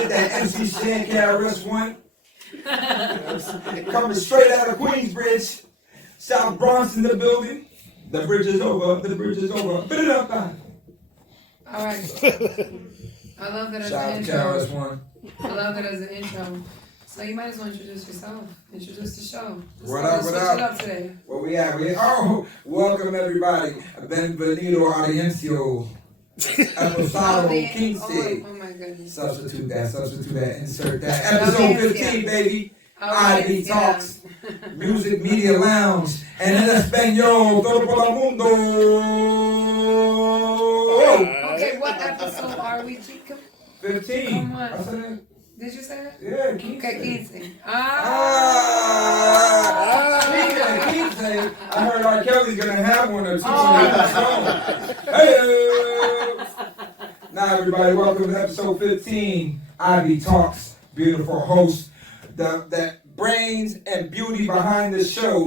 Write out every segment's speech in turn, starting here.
shit that MC Shan KRS One. Coming straight out of Queensbridge. South Bronx in the building. The bridge is over. The bridge is over. Put it up, man. All right. I love that as an intro. KRS One. I love that as an intro. So you might as well introduce yourself. Introduce the show. What up, what up? Switch it up today. Where we at? Welcome everybody. Benvenido Audiencio. Episode 15. Oh my goodness. Substitute that, insert that. Episode 15, baby. Ivy Talks, Music Media Lounge, and en español, todo por el mundo. Okay, what episode are we, Chica? 15. Come on. I said it. Did you say that? Yeah, 15. Okay, 15. 15. I heard R. Kelly's gonna have one or two on his song. Hey! Now, everybody, welcome to episode 15. Ivy Talks, beautiful host. That brains and beauty behind the show,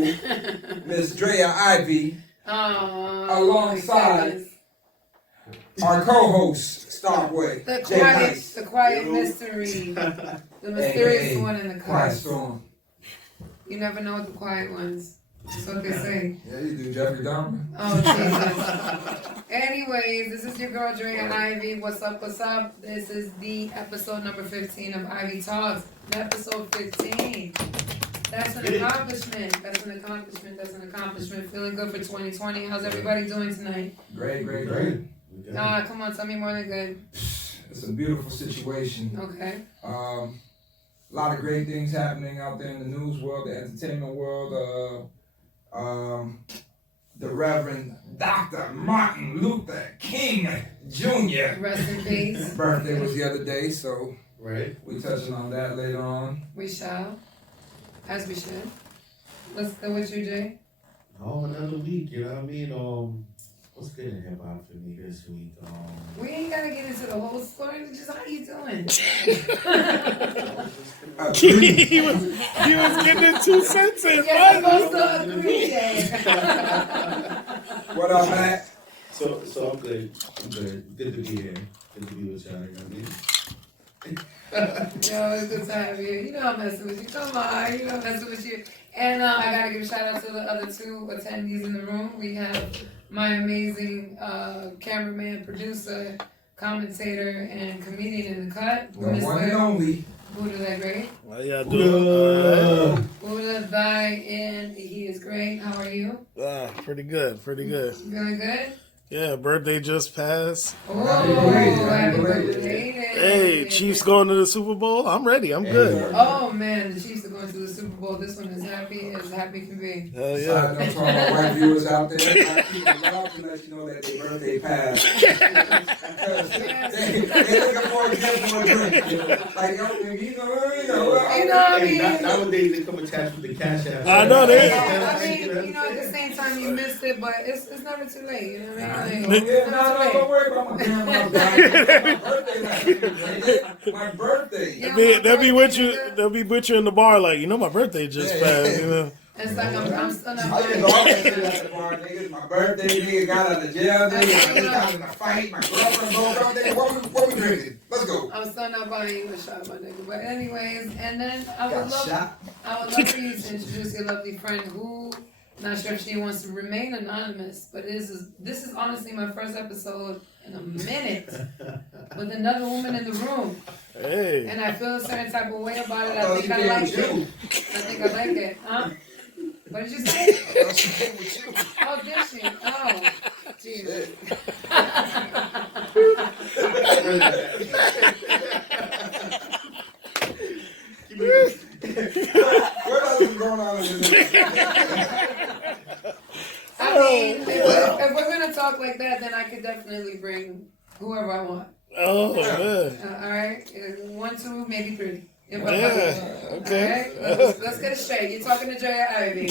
Miss Drea Ivy, alongside our co-host, Starboy, the Jay Nice. the quiet mystery, the mysterious one in the car. Quiet storm. You never know with the quiet ones. That's what they say. Yeah, you do, Jeffrey Dahmer. Oh, Jesus. Anyways, this is your girl, Drea Ivy. What's up, what's up? This is the episode number 15 of Ivy Talks. Episode 15. That's an accomplishment. That's an accomplishment. Feeling good for 2020. How's everybody doing tonight? Great. Come on, tell me more than good. It's a beautiful situation. Okay. A lot of great things happening out there in the news world, the entertainment world. The Reverend Dr. Martin Luther King Jr. Rest in peace. His birthday was the other day, so right. We touching on that later on. We shall. As we should. Let's go with you, Jay. Oh, another week, you know what I mean? What's good in hip hop for me this week? We ain't gotta get into the whole story, just how you doing? he was getting in 2 cents in. You're supposed to agree, Jay. What up, Matt? So I'm good. Good to be here. Good to be with y'all, you know what I mean? Yo, it's good to have you. You know I'm messing with you. Come on, you know I'm messing with you. And I gotta give a shout out to the other two attendees in the room. We have my amazing cameraman, producer, commentator, and comedian in the cut. The one and only. Buddha that great. How y'all doing? Buddha by and he is great. How are you? Pretty good. Feeling good? Yeah, birthday just passed. Oh, happy birthday. Hey, Chiefs going to the Super Bowl? I'm ready. I'm good. Oh man, the Chiefs are going to the Super Bowl. This one is happy as happy can be. Hell yeah. To all my white viewers out there, I keep it loud to let you know that their birthday passed. they looking for a gift or a drink. Like, you know what I mean? Nowadays they come attached with the cash app. I know they. I mean, you know, at the same time you missed it, but it's never too late. You know what I mean? No, don't worry about my grandma's my birthday. Yeah, They'll be with you. They'll be with you in the bar, like, you know, my birthday just passed. You know. It's like I'm still not. I just always say at the bar, niggas, my birthday, nigga got out of jail, nigga, I just got in a fight, my girlfriend broke up, nigga, what we drinking? Let's go. I'm still not buying you a shot, my nigga. But anyways, and then I would Got love shot. for you to introduce your lovely friend who, not sure if she wants to remain anonymous, but this is honestly my first episode in a minute with another woman in the room. Hey. And I feel a certain type of way about it. I think I like it. I think I like it. Huh? What did you say? She came with you. Oh, did she? Oh, Jesus. What else is going on in this? I mean, if we're going to talk like that, then I could definitely bring whoever I want. Oh, man. All right? 1, 2, maybe 3. Yeah, okay. All right? Let's get it straight. You're talking to Drea Ivy.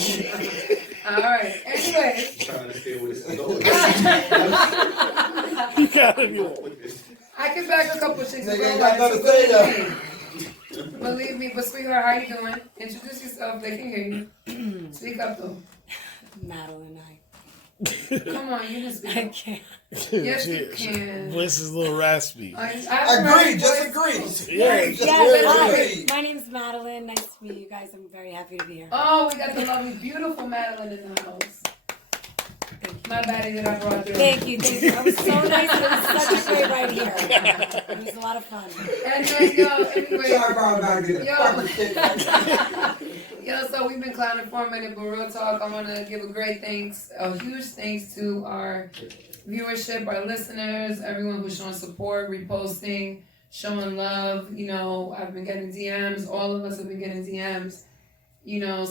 All right. Anyway. Trying to stay with this going. You gotta be. I can back a couple chicks. Nigga ain't got nothing to say though. Believe me, but sweetheart, how you doing? Introduce yourself. They can hear you. Speak up though. Madeline, Come on, you just I speak. can't. Yes, you can. Voice is a little raspy. Agree, just agree. Yeah, Yes, Agree. hi. My name's Madeline. Nice to meet you guys. I'm very happy to be here. Oh, we got the lovely, beautiful Madeline in the house. My baddie that I brought through. Thank you. That was so nice. It was such a great ride here. It was a lot of fun. And then, anyway. Sorry about not getting Yo. fucking shit back. So we've been clowning for a minute, but real talk, I want to give a huge thanks to our viewership, our listeners, everyone who's showing support, reposting, showing love. I've been getting DMs. All of us have been getting DMs,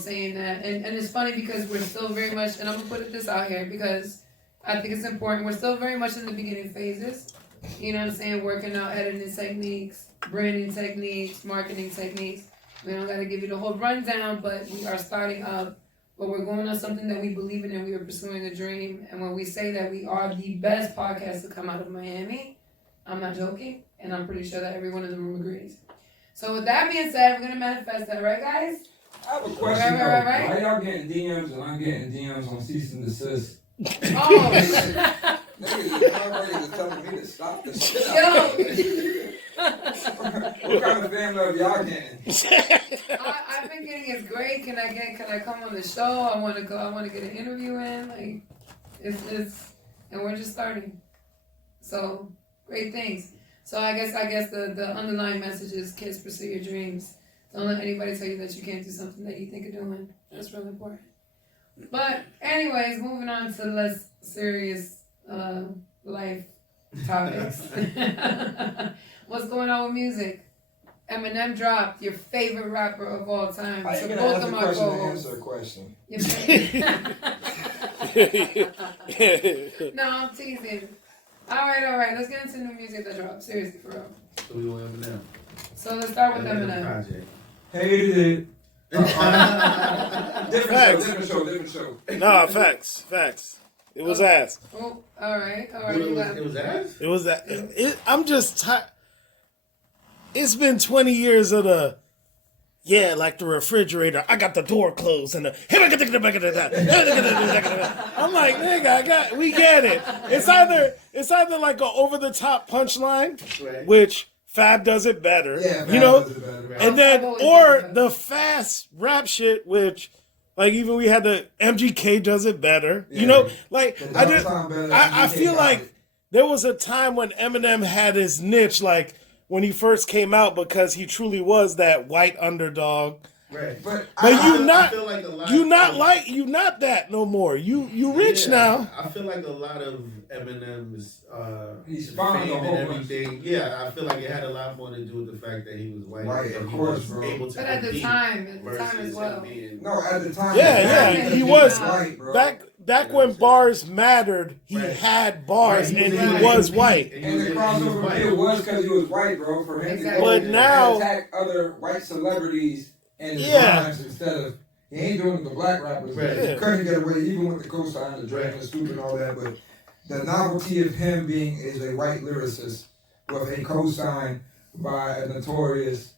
saying that. And it's funny because we're still very much, and I'm going to put this out here because I think it's important. We're still very much in the beginning phases. You know what I'm saying? Working out editing techniques, branding techniques, marketing techniques. We don't got to give you the whole rundown, but we are starting up. But we're going on something that we believe in and we are pursuing a dream. And when we say that we are the best podcast to come out of Miami, I'm not joking. And I'm pretty sure that everyone in the room agrees. So with that being said, we're going to manifest that, right, guys? I have a question. Right. Why y'all getting DMs and I'm getting DMs on cease and desist? Oh, Niggas is already telling me to stop the shit out. yo. What kind of family are y'all getting? I've been getting it's great. Can I come on the show? I want to go. I want to get an interview in. Like, it's and we're just starting. So great things. So I guess the underlying message is kids, pursue your dreams. Don't let anybody tell you that you can't do something that you think of doing. That's really important. But anyways, moving on to less serious life topics. What's going on with music? Eminem dropped your favorite rapper of all time. I So ain't both gonna of my ask a question to co-hosts. answer a question. Your favorite- No, I'm teasing. All right. Let's get into new music that dropped. Seriously, for real. So we going Eminem. So let's start with Eminem Eminem. project. Hated it. Facts. Different show. Nah, facts. It was ass. Oh, all right. It was ass? It was that. I'm just tired. It's been 20 years of the, like the refrigerator. I got the door closed and I'm like, nigga, we get it. It's either like an over the top punchline, Right. which Fab does it better, Yeah, and then or the fast rap shit, which. Like even we had the MGK does it better, Like I feel like there was a time when Eminem had his niche, like when he first came out, because he truly was that white underdog. Right. But you I feel like a lot you not that no more. You rich now. I feel like a lot of Eminem's He's fine fame the whole and everything. Yeah, I feel like it had a lot more to do with the fact that he was white. Right, and of he course, was bro. able to But at the compete time as versus well. him being- No, at the time. Yeah, he was white, bro. back when bars mattered. He Right. had bars Right, and was he white. was white. And the crossover appeal was because he was white, bro. For him Exactly. to go But now- and attack other white celebrities and his Yeah. rhymes instead of he ain't doing it with the black rappers. Right. He couldn't get away even with the cosign, the Drake and Snoop and all that. But the novelty of him being is a white lyricist with a cosign by a notorious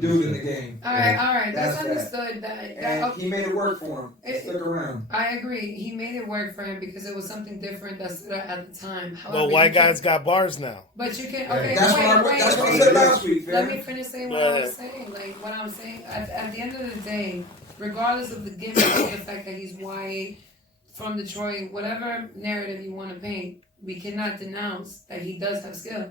dude in the game. All right. That's That's understood. That And he made it work for him. He stuck around. I agree. He made it work for him because it was something different that stood out at the time. However, Well, white you can- guys got bars now. But you can. Right. Okay, That's wait. what I said last week, Let man. me finish saying Go what I ahead. was saying. Like what I'm saying. At the end of the day, regardless of the gimmick of the fact that he's white, from Detroit, whatever narrative you want to paint, we cannot denounce that he does have skill.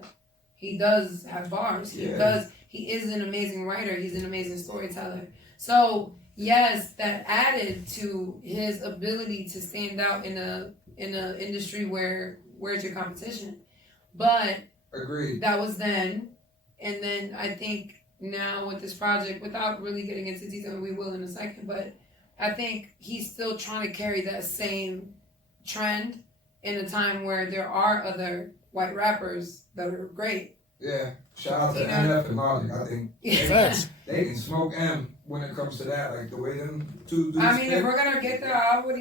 He does have bars. Yeah. He is an amazing writer. He's an amazing storyteller. So yes, that added to his ability to stand out in a industry where where's your competition? But Agreed. that was then, and then I think now with this project, without really getting into detail, we will in a second, but I think he's still trying to carry that same trend in a time where there are other white rappers that are great. Yeah. Shout out to You know- NF and Logic. I think Facts. they can smoke M when it comes to that. Like the way them two dudes. I mean, if think. we're gonna get there, I would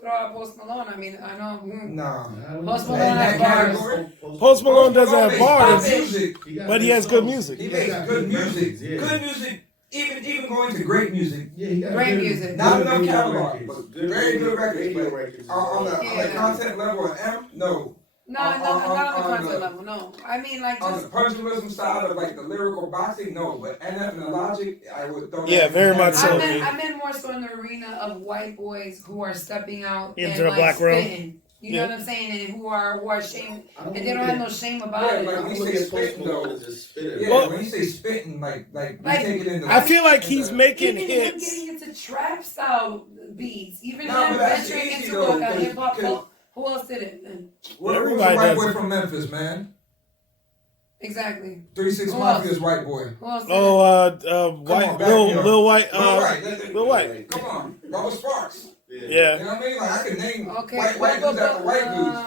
throw out Post Malone. I mean, I know. Nah. Post Malone In has that bars. category, Post Malone doesn't have makes bars, good music. but he has good music. He makes good music. Yeah. Good music even going to great music, Yeah, he got Great good- music. not good enough radio catalog, records. but very good records. radio But records. on the Yeah. content level of M, no. No, On- not on the on content the- level. No, I mean like On just. the pugilism side of like the lyrical boxing, no. But NF and the Logic, I would throw that. Yeah, very much so. I meant more so in the arena of white boys who are stepping out Into and the like black room. spitting. You know what I'm saying? And who are ashamed, and they don't have no shame about Yeah, it. like I'm when you looking say at Post spitting though. Malone as a spitter. Yeah, Well- when you say spitting, like we Like, take it in the. I feel like he's making Even him hits. getting into trap style beats, even No, him but that's venturing easy into though, a 'cause- hip hop. 'cause- Who else did it? Who's the Everybody white does boy it. from Memphis, man? Exactly. 3-6 Who Mafia's white boy. Who else did Oh, it? White, on, back me up. Lil White, Lil Lil White. Come on, Robert Sparks. Yeah. You know what I mean? Like I can name Okay. white dudes after white dudes.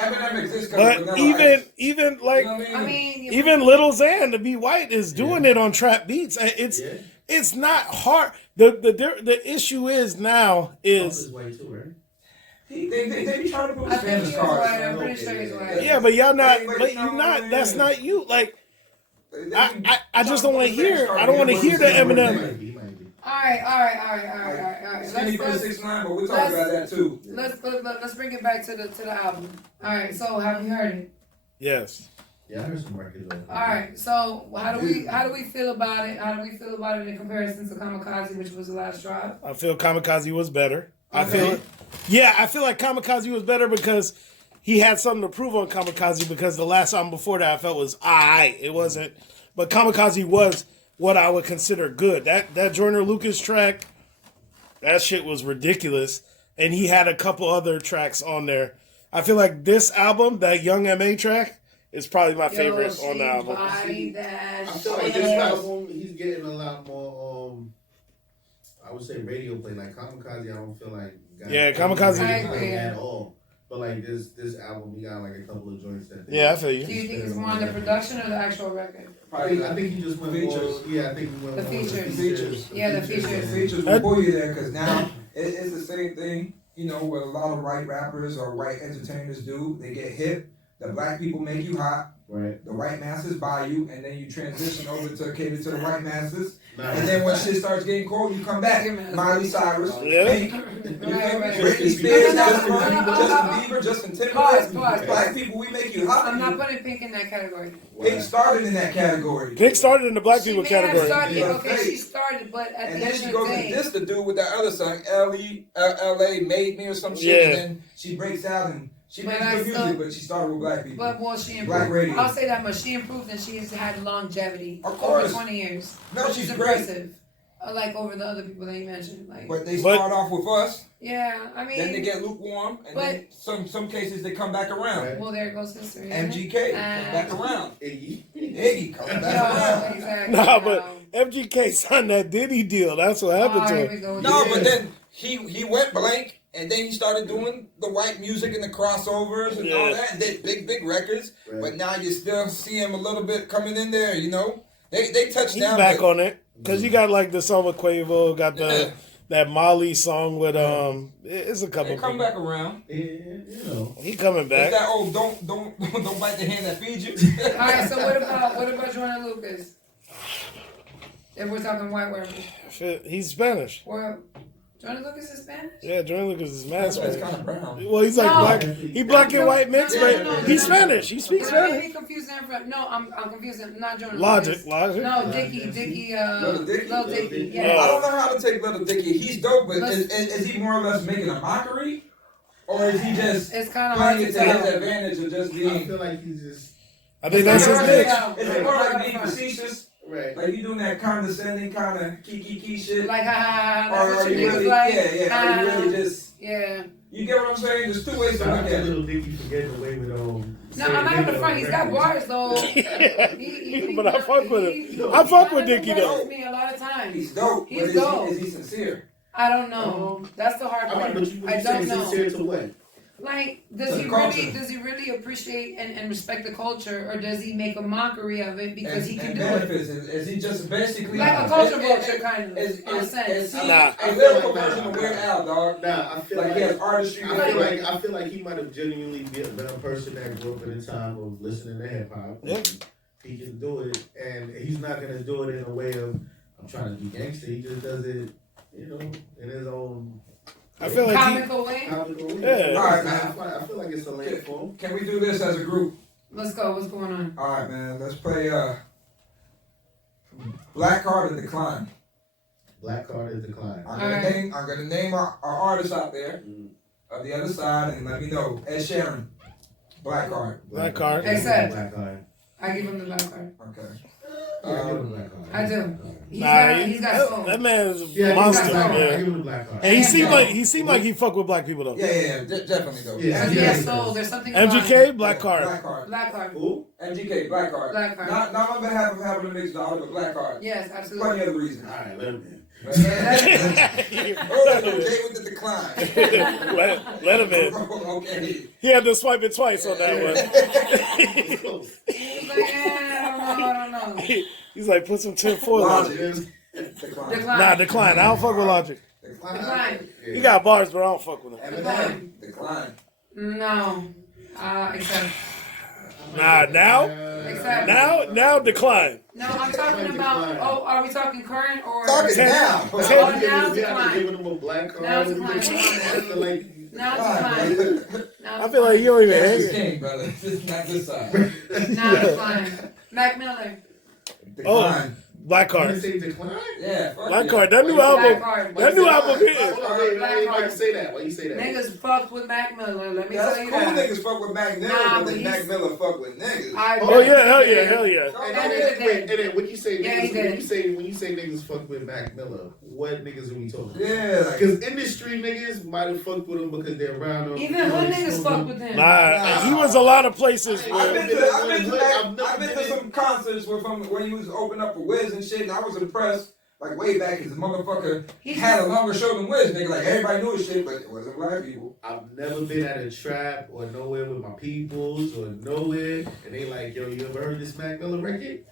Eminem exists because But Vanilla Ice. even You like know what I mean, even Lil Xan to be white is doing it on trap beats. It's Yeah. it's not hard. The issue is now This is is white too, right? They be trying to put I his think Spanish he was white. cards. I'm pretty sure he's white. yeah, but y'all not. But But you you know, not. That's yeah. not you. Like They I be I just trying don't want to put his Spanish hear. cards I don't want to in. hear the He Eminem. might be. He might be. All right. Skinny for the Let's 6ix9ine, but we'll talk let's- about that too. let's bring it back to the album. All right. So have you heard it? Yes. Yeah, I heard some records. All right. So how do we feel about it? How do we feel about it in comparison to Kamikaze, which was the last drop? I feel Kamikaze was better. I Okay. feel it. Yeah, I feel like Kamikaze was better because he had something to prove on Kamikaze because the last album before that I felt was alright. It wasn't, but Kamikaze was what I would consider good. That Joyner Lucas track, that shit was ridiculous, and he had a couple other tracks on there. I feel like this album, that Young M.A. track, is probably my favorite on the album. Buy that I feel like shit. this album, he's getting a lot more, I would say radio play. Like Kamikaze, I don't feel like got Yeah, any Kamikaze- radio I agree. play at all. But like this album, he got like a couple of joints that. Yeah, I feel Do you. you think it's more on the production or the actual record? I think he just went Features. more. Yeah, I think he went The more with features. Features. Yeah, the features. Features will pull you there because now it's the same thing, you know, what a lot of white rappers or white entertainers do. They get hip, the black people make you hot, Right. the white masses buy you, and then you transition over to cater to the white masses. Nah, And then when shit starts getting cold, you come back. Miley Cyrus, Yeah. Pink, Right. Britney Spears, No, Justin no, no, no, Bieber, Justin Pause, Timberlake. pause. Black people, we make you hot. I'm not putting Pink in that category. Pink started in that category. Pink started in the black She people may have category. started, Yeah. okay, she started, but at And the then end she of goes the and day, diss the dude with that other song, L.A. Made Me or some shit. Yeah. And then she breaks out and she But makes I good still- music, but she started with black people. but well, she Black improved. radio. I'll say that much. She improved and she has had longevity Of over course. 20 years. No, Which she's is great. impressive. Like over the other people that you mentioned. Like, But they But- start off with us, yeah, I mean, then they get lukewarm, and then some cases they come back around. Right. well, there goes history. MGK comes back around. Iggy. Iggy comes back Yeah, around. exactly. Nah, but MGK signed that Diddy deal. That's what happened to here him. we go. No, Yeah. but then he went blank, and then he started doing the white music and the crossovers and all Yeah. that, and did big records. Right. But now you still see him a little bit coming in there, you know. They touched He's down. back but- on it because you got like the song with Quavo, got the that Molly song with it's a couple. They come people. back around. Yeah, you know. He coming It's back. that old don't bite the hand that feeds you. All right, so what about Joyner Lucas? If we're talking white rappers, He's Spanish. well, Joyner Lucas is Spanish. Yeah, Joyner Lucas is mad That's why it's Spanish. kind of brown. Well, he's like No. black. He black and white mixed, No, but no, no, he's no, no. Spanish. He speaks You're gonna Spanish. be confusing him from, no, I'm confusing him. Not Joyner Logic, Lucas. logic. No, Dicky, Lil Dicky? Lil Dicky, Dicky. yeah. I don't know how to take Little Dicky. He's dope, but Let's- is he more or less making a mockery? Or is he just It's kind of hard playing to it to his tell. advantage of just I being... feel like he's just I think that's his It's niche. not Is it more like being facetious? right. Like you doing that condescending kind of kiki shit? Like, ha ha ha, Or that's are what you your really, niggas like. are you really just... Yeah. You get what I'm saying? There's two ways to Shout look out at to it. Little Dicky for getting away with No, I'm not gonna front. He's got bars though. But I fuck with him. I fuck with Dicky though. With me a lot of times. He's dope, He's but dope. is he sincere? I don't know. That's the hard I part. mean, but you I would say don't know. sincere to what? Like, To does the he culture. really appreciate and respect the culture, or does he make a mockery of it because he can and do it? benefits. Is he just basically... Like a culture is- vulture kind of, Is in a sense. he Nah. a lyrical version of Weird Al, dog? Nah, I feel Like like, he has artistry. I feel like he might have genuinely been a person that grew up in a time of listening to hip hop. Yeah. He can do it, and he's not gonna do it in a way of I'm trying to be gangster. He just does it, you know, in his own I feel like Comical way. comical way. Yeah. All right, man. I feel like it's a lane for him. Can we do this as a group? Let's go. What's going on? All right, man. Let's play Black Card and Decline. Black card is declined. I'm Alright. gonna name our artists out there Mm. of the other side and let me know. Ed Sheeran, Black Card. Black card. Except- Black card. I give him the black card. Okay. Yeah, I give him the black card. I do. He's Nah, got soul. that man is a Yeah, he's monster. got black card. I Yeah. give him the black card. And he Yeah. seemed like he fuck with black people though. Yeah, definitely though. Yeah. Because he has soul. There's something about MGK, him. black card. Black Card. Black card. Who? MGK, Black Card. Black Card. Not on behalf of having a mixed dollar, but Black Card. Yes, Plenty absolutely. of reasons. All right, let him in. Hold on, Jay with the decline. let him in. Okay. He had to swipe it twice on that It's close. He's like, I don't know. He's like, put some 10-4 on it. Logic. Decline. Decline. Nah, decline. I don't fuck with Logic. Decline. He got bars, but I don't fuck with him. Eminem. Decline. No. Except. Nah, now decline. No, I'm talking about. Oh, are we talking current or? Talking now. Oh, now I'm decline. giving him a black card. Now decline. I feel like Now Decline, decline. brother. Now I feel like you don't even This is hang it. king, brother. This is not this side. Now decline. Mac Miller. Decline. Black you card. say decline. Yeah. fuck Black yeah. card. That new Black album. card. That new album Hold hit. on, wait, why you say that? Why you say that? Niggas fucked with Mac Miller. Let me That's tell you cool. that. Niggas fuck with Mac Miller, Nah, but but then Mac he's- Miller fuck with niggas. Oh yeah, hell yeah, hell yeah. And And then, then- wait, and then when you say Yeah, he niggas, did. when you say niggas fuck with Mac Miller, what niggas are we talking about? Yeah, like Because industry niggas might have fucked with him because they're around him. Even you know, hood they niggas still fuck do. with him. Nah, he was a lot of places. I've Where, been to I've been to some concerts where he was opening up for Wiz and shit, and I was impressed. Like way back, cause the motherfucker had a longer show than Wiz, nigga. Like everybody knew his shit, but it wasn't black people. I've never been at a trap or nowhere with my peoples or nowhere, and they like, yo, you ever heard this Mac Miller record?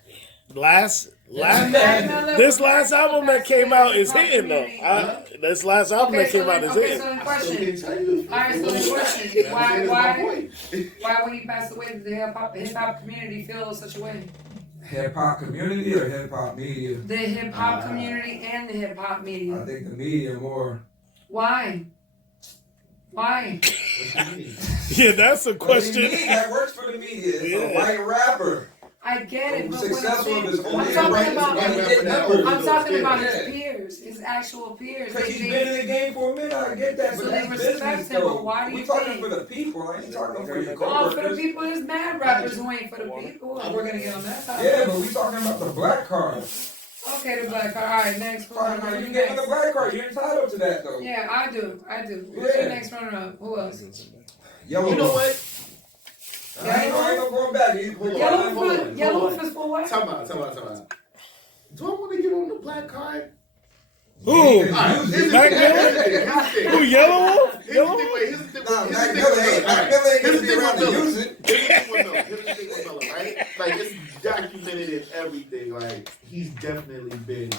last Mac Miller this was last like album that came out is hitting though. community. This last album that came out is okay, hitting. so the I still question. can't tell you. Alright, so the question. I'm Why- saying it's why- my point. Why, when he passed away, did the hip hop community feel such a way? Hip hop community or hip hop media? The hip hop community and the hip hop I media. think the media more. Why? Why? What you mean? Yeah, that's a But the question. media that works for the media is a Yeah. white rapper. I get it, but Who's when I'm successful saying, with his own I'm talking right, about, right, and he right, get right, numbers. I'm talking about Yeah. his peers, his actual peers. Cause he's been in the game for a minute, I get that, So but they that's respect business him, though. but why do We you talking think- for the people, I ain't talking for your Oh, for the coworkers. people, there's mad rappers who ain't for the people. And we're gonna get on that topic. Yeah, but we talking about the black card. Okay, the black card. All right, next. Fine, man, you get the black card, you're entitled to that though. Yeah, I do. Who's Yeah. your next runner-up? Who else? Yellow You know what? I ain't no going back. Yellowfish for what? Talk about. Do I want to get on the black card? Who? Alright, here's the Mac thing, Miller? here's the thing. Who? Yellow Wolf? Here's the Yellow thing, Wolf? wait, here's the thing. Nah, here's Mac the Miller thing, ain't alright. gonna Here's the be thing around with to Miller. use it. Here's the thing with Miller. Here's the thing with Miller, right? Like, it's documented in everything. Like, he's definitely been,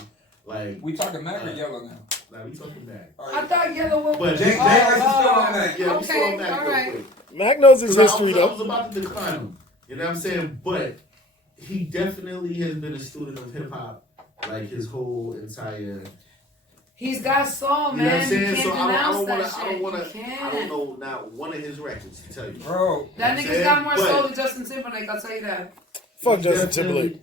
like, We talking Mac or Yellow now? like, we talking back. I thought Yellow Wolf. But Jay Rice is still on Mac. Yeah, we Okay, saw Mac all real right. quick. Mac knows his 'Cause history I was though. about to decline him. You know what I'm saying? But he definitely has been a student of hip hop, like his whole entire. He's got soul, You know what I'm man. You saying? can't So denounce that I shit. don't want You to. I can't. don't know not one of his records to tell you. Bro, That You know nigga's what got I'm more saying? soul than Justin Timberlake. I'll tell you that. Fuck He Justin definitely- Timberlake.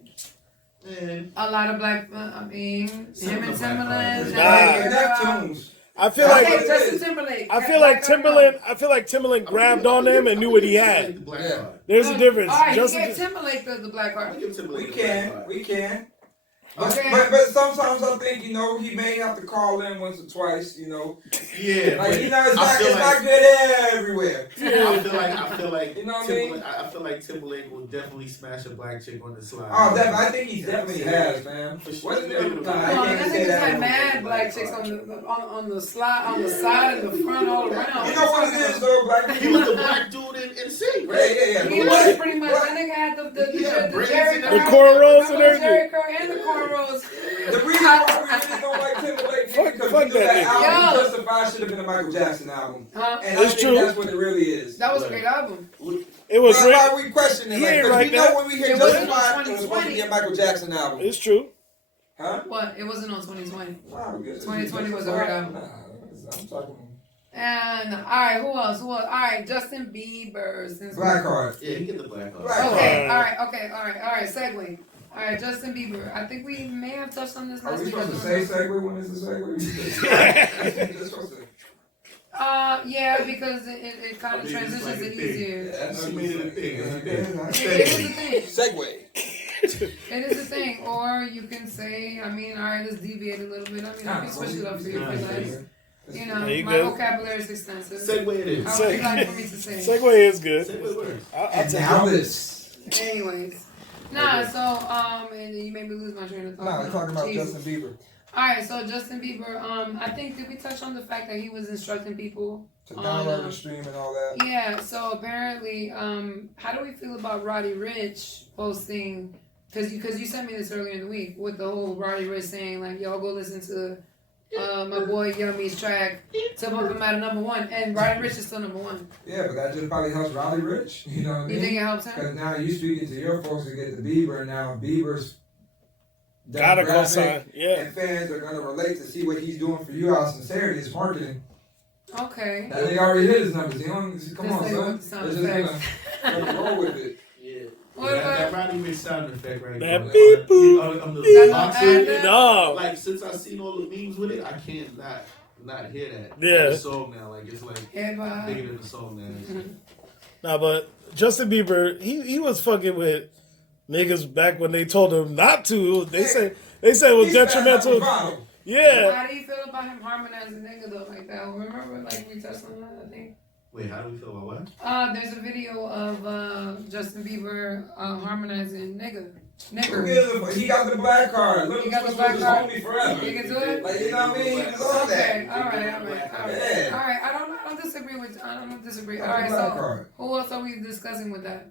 Man, A lot of black. I mean, him and Timberland. Nah. Neptunes. I feel Nah. like Okay, Justin Timberlake. I feel like Timberland grabbed on him and knew what he had. Yeah. There's a difference. All right, Justin, he gave Timberlake the black I card. give Timberlake We the black can, card. we can. Okay. But sometimes I think, you know, he may have to call in once or twice, you know. Yeah, Like, but you know, it's I not, feel it's like- not good everywhere. I feel like You know what I mean? I feel like Timberlake will definitely smash a black chick on the slide. Oh, I think he definitely has, man. For sure. Wasn't there? Nah, I Come on, can't that say nigga's that. had mad black chicks on the slide, on the side, and the front, all around. You know what it is, though, black He people? was the black dude in Sync, Yeah, right? yeah. He was pretty much. That nigga had the Yeah, the braids Jerry and curl, The cornrows and the everything. Jerry curl and the cornrows. The reason why we really don't like Timberlake is because Fuck we know that that nigga. album Yo. Justified should have been a Michael Jackson album. Huh? And I It's think true. that's what it really is. That was a great album. it was Why right. are we questioning He it? ain't Because right we know that. when we hear It wasn't Justified, it was 2020. supposed to be a Michael Jackson album. It's true. Huh? What? It wasn't on 2020. Nah, we good. 2020 was a weird album. Nah, I'm talking And alright, who else? Alright, Justin Bieber. Since black card. Yeah, he get the black card. Black Okay, Alright. alright, segue. Alright, Justin Bieber. I think we may have touched on this Are last we week. supposed to say segue when it's a segue? Just supposed to. Yeah, because it kind of transitions it easier. Yeah, She made it a thing. It is a thing. Segue. It is a thing. Or you can say, I mean, alright, let's deviate a little bit. I mean, I can switch it up for you if you like. You know, There you my go. vocabulary is extensive. Segway it is. How would you like for me to say? Segway is good. Segway works. I'll And take now it. this. Anyways. Nah, so, and you made me lose my train of thought. No, we're talking about Jesus. Justin Bieber. Alright, so Justin Bieber, I think, did we touch on the fact that he was instructing people? To download and stream and all that. Yeah, so apparently, how do we feel about Roddy Ricch posting, because you sent me this earlier in the week, with the whole Roddy Ricch saying, like, y'all go listen to my boy Yummy's track to bump him out of #1, and Roddy Ricch is still #1. Yeah, but that just probably helps Roddy Ricch. You know what I You mean? think it helps him? Because now you speaking to your folks to get the Bieber, and now Bieber's Gotta demographic co-sign. Yeah. and fans are gonna relate to see what he's doing for you out of sincerity, his marketing. Okay. That nigga already hit his numbers. He don't, come Just on, say son. what the sound Let's just gonna roll with it. Yeah. What that about- Roddy Ricch sound effect right That there. beep boop. On the Beep. boxer. No. Like since I seen all the memes with it, I can't not hear that. Yeah. The song now, like it's like Hip bigger hop. than the song now. Nah, but Justin Bieber, he was fucking with niggas back when they told him not to. They said it was He's detrimental. back on the bottom. Yeah. How do you feel about him harmonizing nigga though like that? Remember, like we touched on that, I think. Wait, how do we feel about what? There's a video of Justin Bieber harmonizing nigger. Who Nigger. gives a fuck? He got the black card. Look, He got the was black his card? homie forever. You can do it? Like, you know what I mean? He was on Okay, that. alright. Yeah. Alright, I don't disagree with I don't disagree. Got the Alright, black so card. who else are we discussing with that?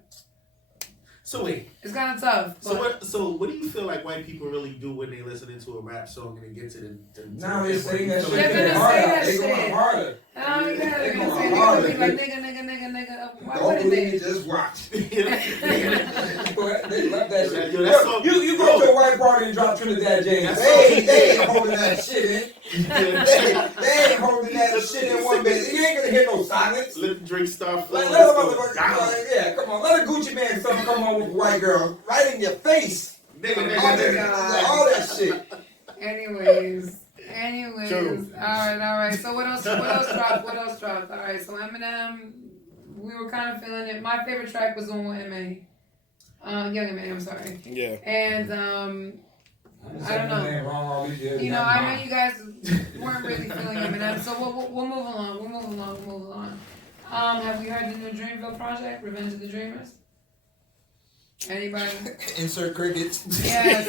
So wait, It's kinda tough. But so what do you feel like white people really do when they listen into a rap song and they get to the Now they saying that shit They're getting gonna harder. say that They going shit. harder. oh yeah, they're They gonna going say they're harder. gonna be like nigga. Why Don't wouldn't believe they? it, just watch. Yeah. They love that shit. Yo, that song- You go to a white party and drop Trinidad James. They ain't holding that shit in. They ain't holding that shit in one bit. You ain't gonna hear no silence. Let the drink start Like, flowing. let a Let's go. motherfucker, yeah, come on. Let a Gucci man son come on with a white girl right in your face. Nigga, All that shit. Anyways. True. Alright. So what else dropped? Alright, so Eminem, we were kind of feeling it. My favorite track was the one with M.A. Young M.A., I'm sorry. Yeah. And I don't know. Wrong all these years. You know, I know you guys weren't really feeling Eminem, so we'll move along. Have we heard the new Dreamville project, Revenge of the Dreamers? Anybody? Insert crickets. Yes,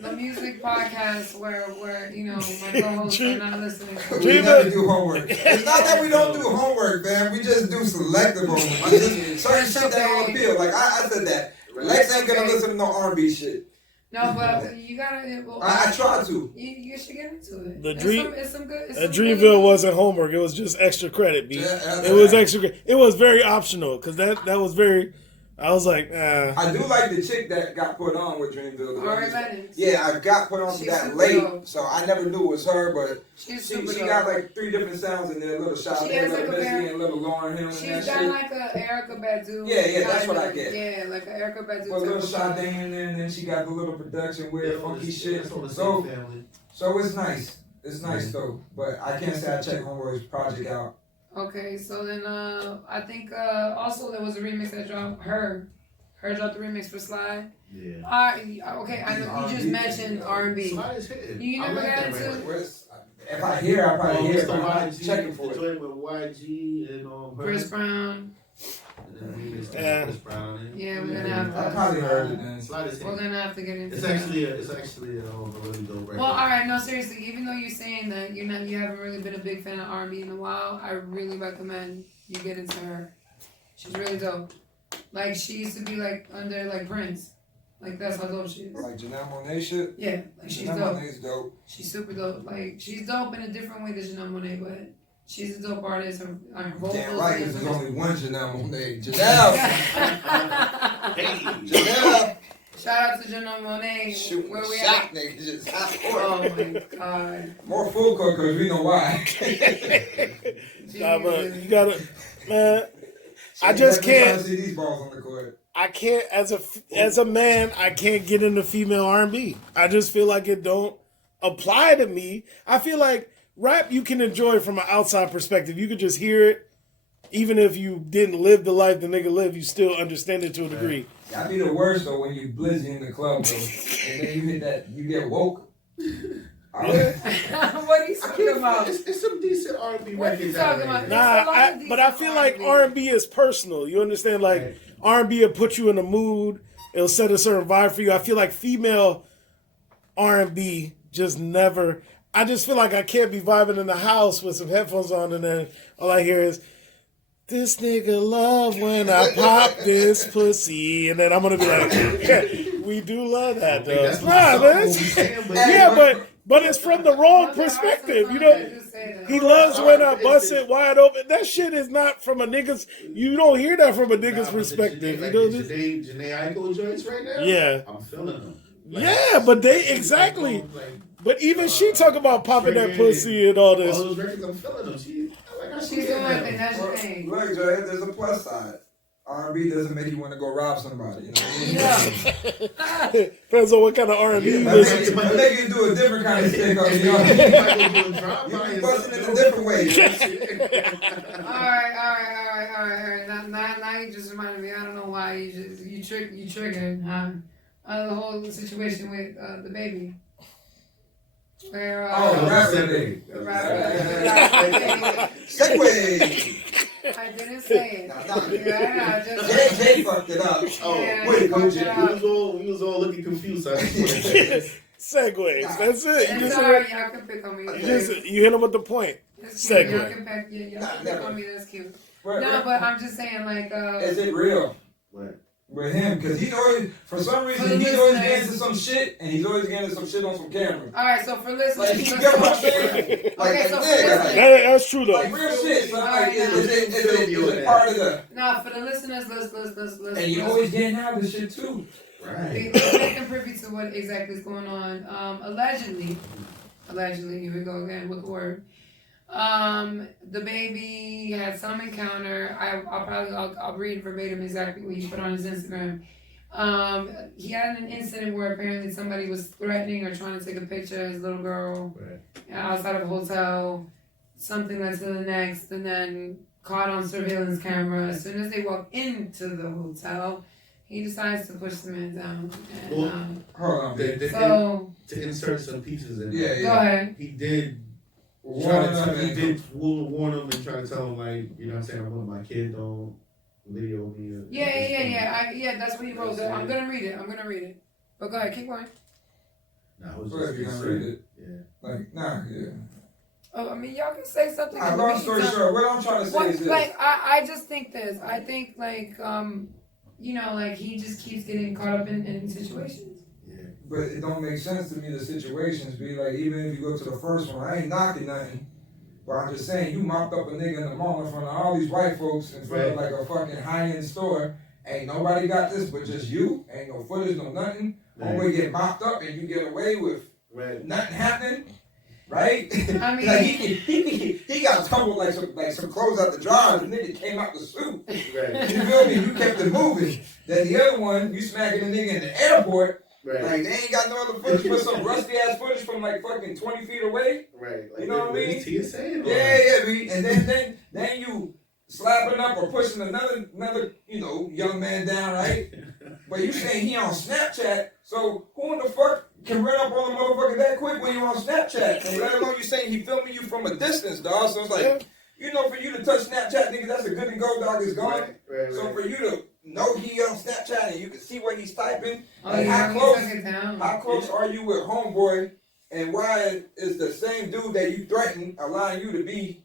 the music podcast where you know my co-hosts are not listening. We never do homework. It's not that we don't do homework, man. We just do selective homework. We just certain shit that don't appeal. Like I said that. Lex ain't gonna listen to no R&B shit. No, but you gotta. Well, I try to. You should get into it. The It's some good. It's That some Dreamville good- wasn't homework. It was just extra credit, B. Yeah, It was extra. It was very optional because that was very. I was like, I do like the chick that got put on with Dreamville. Ari Lennox. Yeah, I got put on to She's that super late, dope. so I never knew it was her, but She's she super dope. got like 3 different sounds in there, a little shot She there, a has little like a Missy very- and a little Lauren Hill and She's that got shit. like a Erica Badu. Yeah, that's kind what I of- get. Yeah, like a Erica Badu. Put a little type of shot vibe. in there, and then she got the little production weird, funky shit. That's all the So, same family. so it's nice. It's nice though, but I can't say I checked Homeboy's project out. Okay, so then I think also there was a remix that dropped. Her dropped the remix for Sly. Yeah. Okay, I know you R&B. just mentioned R&B. Slide is hitting. You I never like got that into- record. Where's- If I hear, I probably hear It's it, the but I'm not YG, checking for the it. joint with YG and Chris Brown. and then remix to Yeah. Chris Brown. Yeah, we're gonna have I probably heard it then. Slide is We're hitting. gonna have to get into It's that. actually a really dope record. Well, all right, no, seriously. Even though you're saying that you haven't really been a big fan of R&B in a while, I really recommend you get into her. She's really dope. Like she used to be like under like Prince, like that's how dope she is. Like Janelle Monáe shit. Yeah, like she's Janelle dope. Monáe's dope. She's super dope. Like she's dope in a different way than Janelle Monáe, but she's a dope artist. Her vocals. Damn right, because there's and- only one Janelle Monáe. Janelle! Hey. Janelle! Shout out to Janelle Monáe. Shooting Where we shot, at? nigga. Just Oh my God. more full court because we know why. Nah, but Jesus. you gotta, man. I just Trying can't. to see these balls on the court. I can't as a man. I can't get into female R&B. I just feel like it don't apply to me. I feel like rap you can enjoy from an outside perspective. You could just hear it, even if you didn't live the life the nigga lived. You still understand it to a degree. That'd be the worst though when you blizzy in the club though, and then you hit that, you get woke. What are you talking about? It's some decent R&B What are you records talking out about? there. Nah, but I feel like R&B is personal. You understand? Like Right. R&B will put you in a mood. It'll set a certain vibe for you. I feel like female R&B just never. I just feel like I can't be vibing in the house with some headphones on and then all I hear is, this nigga love when I pop this pussy. And then I'm going to be like, we do love that, though. That's Nah, my man. song, saying, but Yeah, but it's from the wrong perspective. You know, he loves when I bust it wide open. That shit is not from a nigga's. You don't hear that from a nigga's perspective. Like You know the this? Janae Aiko joints right now. Yeah. I'm feeling them. Yeah, but they exactly. But even she talk about popping that pussy and all All this. those records, I'm feeling them. She's doing her thing. That's your Look, thing. Jay, there's a plus side. R&B doesn't make you want to go rob somebody. You know what I mean? Yeah. Depends on what kind of R&B you That listen make to. you do a different kind of stick up. You know, you busting in a different way. All right. Now you just reminded me. I don't know why you triggered, huh? The whole situation with the baby. Where Oh, the rapper thing. the rapper. Segway. I didn't say it. Nah. Yeah, I just. Jay fucked it up. Oh, Yeah, wait, you coach, fucked it up. we was all looking confused. So I just wanted to Segues. That's it. You It's just, alright, y'all can pick on me. you hit them with the point. It's cute. Y'all Segue. can pick, y'all Nah, can pick never. on me. That's cute. Right, No, right. but I'm just saying, like, Is it real What? with him? Because he's always, for some For reason, the he's always listeners. getting into some shit, and he's always getting into some shit on some camera. all right. So for listeners, Like, you get what I'm saying? Like, Okay, so like, for nigga, listeners- That's true, though. like real shit. So I'm like, Alright, is it part of the? no, for the listeners, let's. And you always getting out of this shit too. Right. Let's make them privy to what exactly is going on. Allegedly, here we go again with the word. The baby had some encounter. I'll read verbatim exactly what he put on his Instagram. He had an incident where apparently somebody was threatening or trying to take a picture of his little girl outside of a hotel. Something led to the next, and then caught on surveillance camera. As soon as they walk into the hotel, he decides to push the man down. And, Hold on, babe. so To insert some pieces in Yeah, there. go ahead. He did Warn them he and- did warn him and try to tell him, like, you know what I'm saying, I want my kid, don't video me. Or, Yeah. That's what he wrote. I'm gonna read it. But go ahead, keep going. Nah, I was Go ahead, just you gonna concerned. read it. Yeah. Like, nah, yeah. Oh, I mean, y'all can say something. Long story short, what I'm trying to say is this. Like, I just think this. I think, like, you know, like, he just keeps getting caught up in situations. But it don't make sense to me, the situations be like, even if you go to the first one, I ain't knocking nothing. But I'm just saying, you mopped up a nigga in the mall in front of all these white folks in front of like a fucking high-end store. Ain't nobody got this but just you. Ain't no footage, no nothing. Homeboy get mopped up and you get away with nothing happening. Right? I mean, like he got tumbled like some clothes out the dryer. The nigga came out the suit. Right. You feel me? You kept it moving. Then the other one, you smacking a nigga in the airport. Right. Like, they ain't got no other footage but some rusty ass footage from like fucking 20 feet away. Right. Like, You know what I mean? TSA. Yeah, B. And then you slapping up or pushing another you know, young man down, right? But you saying he on Snapchat, so who in the fuck can run up on a motherfucker that quick when you on Snapchat? And let alone you saying he filming you from a distance, dog. So it's like, you know, for you to touch Snapchat, nigga, that's a good and go, dog, is gone. Right. So for you to know he on Snapchat and you can see what he's typing, oh, like yeah, how close are you with homeboy, and why is the same dude that you threatened allowing you to be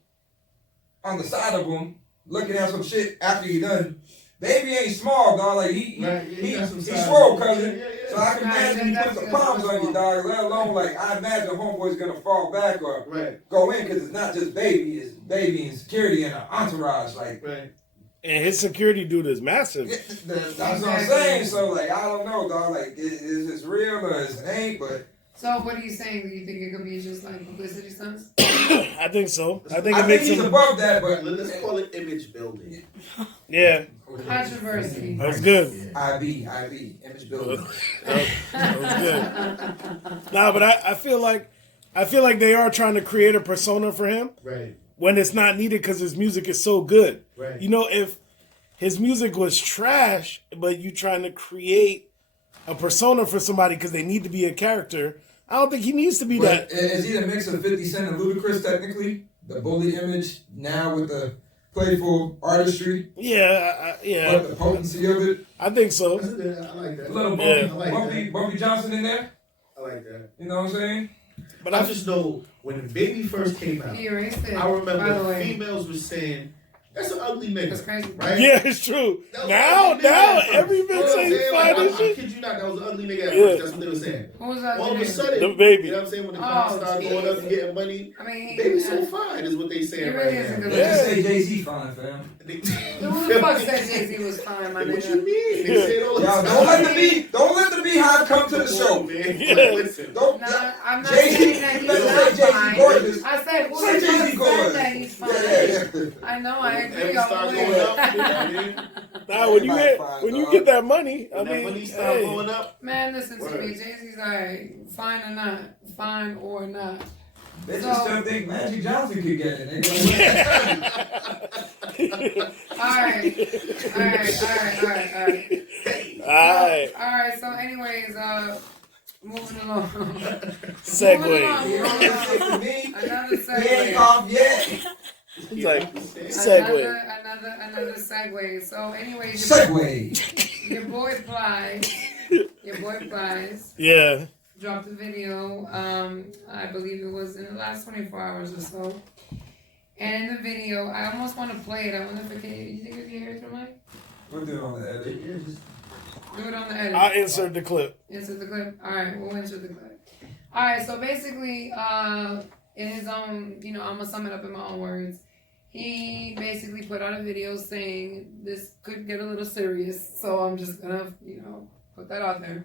on the side of him looking at some shit after you done? Baby ain't small, dog. Like he swole, cousin. So I can imagine he put some palms on you, dog. Let alone like I imagine homeboy's gonna fall back or go in because it's not just baby, it's baby and security and an entourage. Like And his security dude is massive. That's what I'm saying. So, like, I don't know, dog. Like, is this real or is it ain't? But So what are you saying? Do you think it could be just like publicity stunts? I think so. I think I it makes think he's him. above that. But Let's call it image building. Yeah, Controversy. that's good. IB, image building. That was good. Nah, but I feel like they are trying to create a persona for him Right. when it's not needed because his music is so good. Right. You know, if his music was trash, but you trying to create a persona for somebody because they need to be a character, I don't think he needs to be But that. is he the mix of 50 Cent and Ludacris technically? The bully image now with the playful artistry, Yeah, but the potency of it. I think so. That's good. I like that. A little Yeah. Bumpy Johnson in there. I like that. You know what I'm saying? But I just know when Baby first came out, He erased it. I By the remember way, females were saying, "That's an ugly that's nigga," crazy. right? yeah, it's true. That was Now, an ugly nigga at first. every You bitch know what I'm say saying? fine Like, and I shit. kid you not, that was an ugly nigga at Yeah. first. That's what they were saying. Who was that? All of a nigga? sudden, The Baby. you know what I'm saying? When the Oh, price started going up and jeez. getting money, I mean, Baby's so fine is what they He saying really right is a now. good Let's just Yeah. say Jay-Z fine, fam. Who the fuck said Jay-Z was fine, my What you nigga? mean? They say it all the Y'all time. don't let the beehive come to the show. Man. Yeah. Listen. Don't. No, I'm not Jay-Z, saying that you he's better not say Jay-Z fine. gorgeous. I said, who Say the fuck Jay-Z said gorgeous. that he's fine? Yeah. I know, I agree. Every I'm start with going it. up, you know what I mean? Now, when you Everybody get fine, when you dog. get that money, I When that mean, money start hey, going up, Man, listen to Word. me. Jay-Z's alright. Fine or not. Fine or not. Bitches still think Magic Johnson could get it. Alright. Alright. Alright, so anyways, moving along. Segue. Another He ain't segue. off yet. It's like segue. Another segue. So anyways, Segway. your boy Plies Yeah. dropped a video, I believe it was in the last 24 hours or so. And in the video, I almost want to play it. I wonder if it can, you think it can hear it from Mike? We'll do it on the edit. Do it on the edit. I'll insert the clip. Insert the clip? Alright, we'll insert the clip. Alright, so basically, in his own, I'm gonna sum it up in my own words. He basically put out a video saying this could get a little serious, so I'm just gonna, put that out there.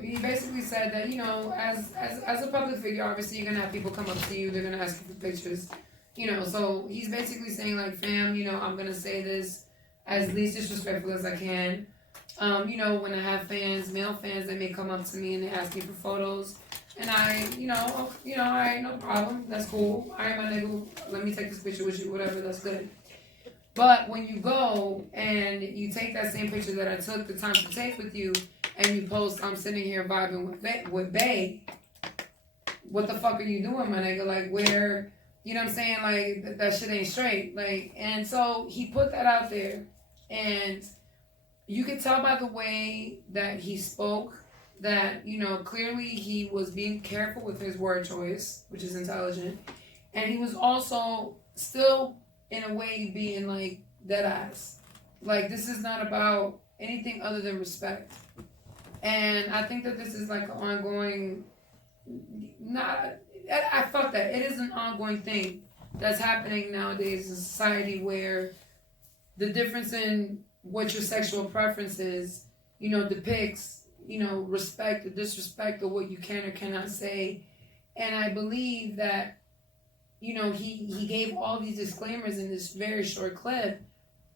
He basically said that, as a public figure, obviously you're gonna have people come up to you, they're gonna ask you for pictures, so he's basically saying like, fam, I'm gonna say this as least disrespectful as I can. When I have fans, male fans, they may come up to me and they ask me for photos, and I ain't no problem, that's cool. Alright, my nigga, let me take this picture with you, whatever, that's good. But when you go and you take that same picture that I took the time to take with you, and you post, I'm sitting here vibing with Bae, what the fuck are you doing, my nigga? Like, where, you know what I'm saying? Like, that shit ain't straight. Like, and so he put that out there, and you could tell by the way that he spoke that, clearly he was being careful with his word choice, which is intelligent, and he was also still, in a way, being, like, dead ass. Like, this is not about anything other than respect. And I think that this is like an ongoing, fuck that. It is an ongoing thing that's happening nowadays in society where the difference in what your sexual preference is, depicts, respect or disrespect or what you can or cannot say. And I believe that, he gave all these disclaimers in this very short clip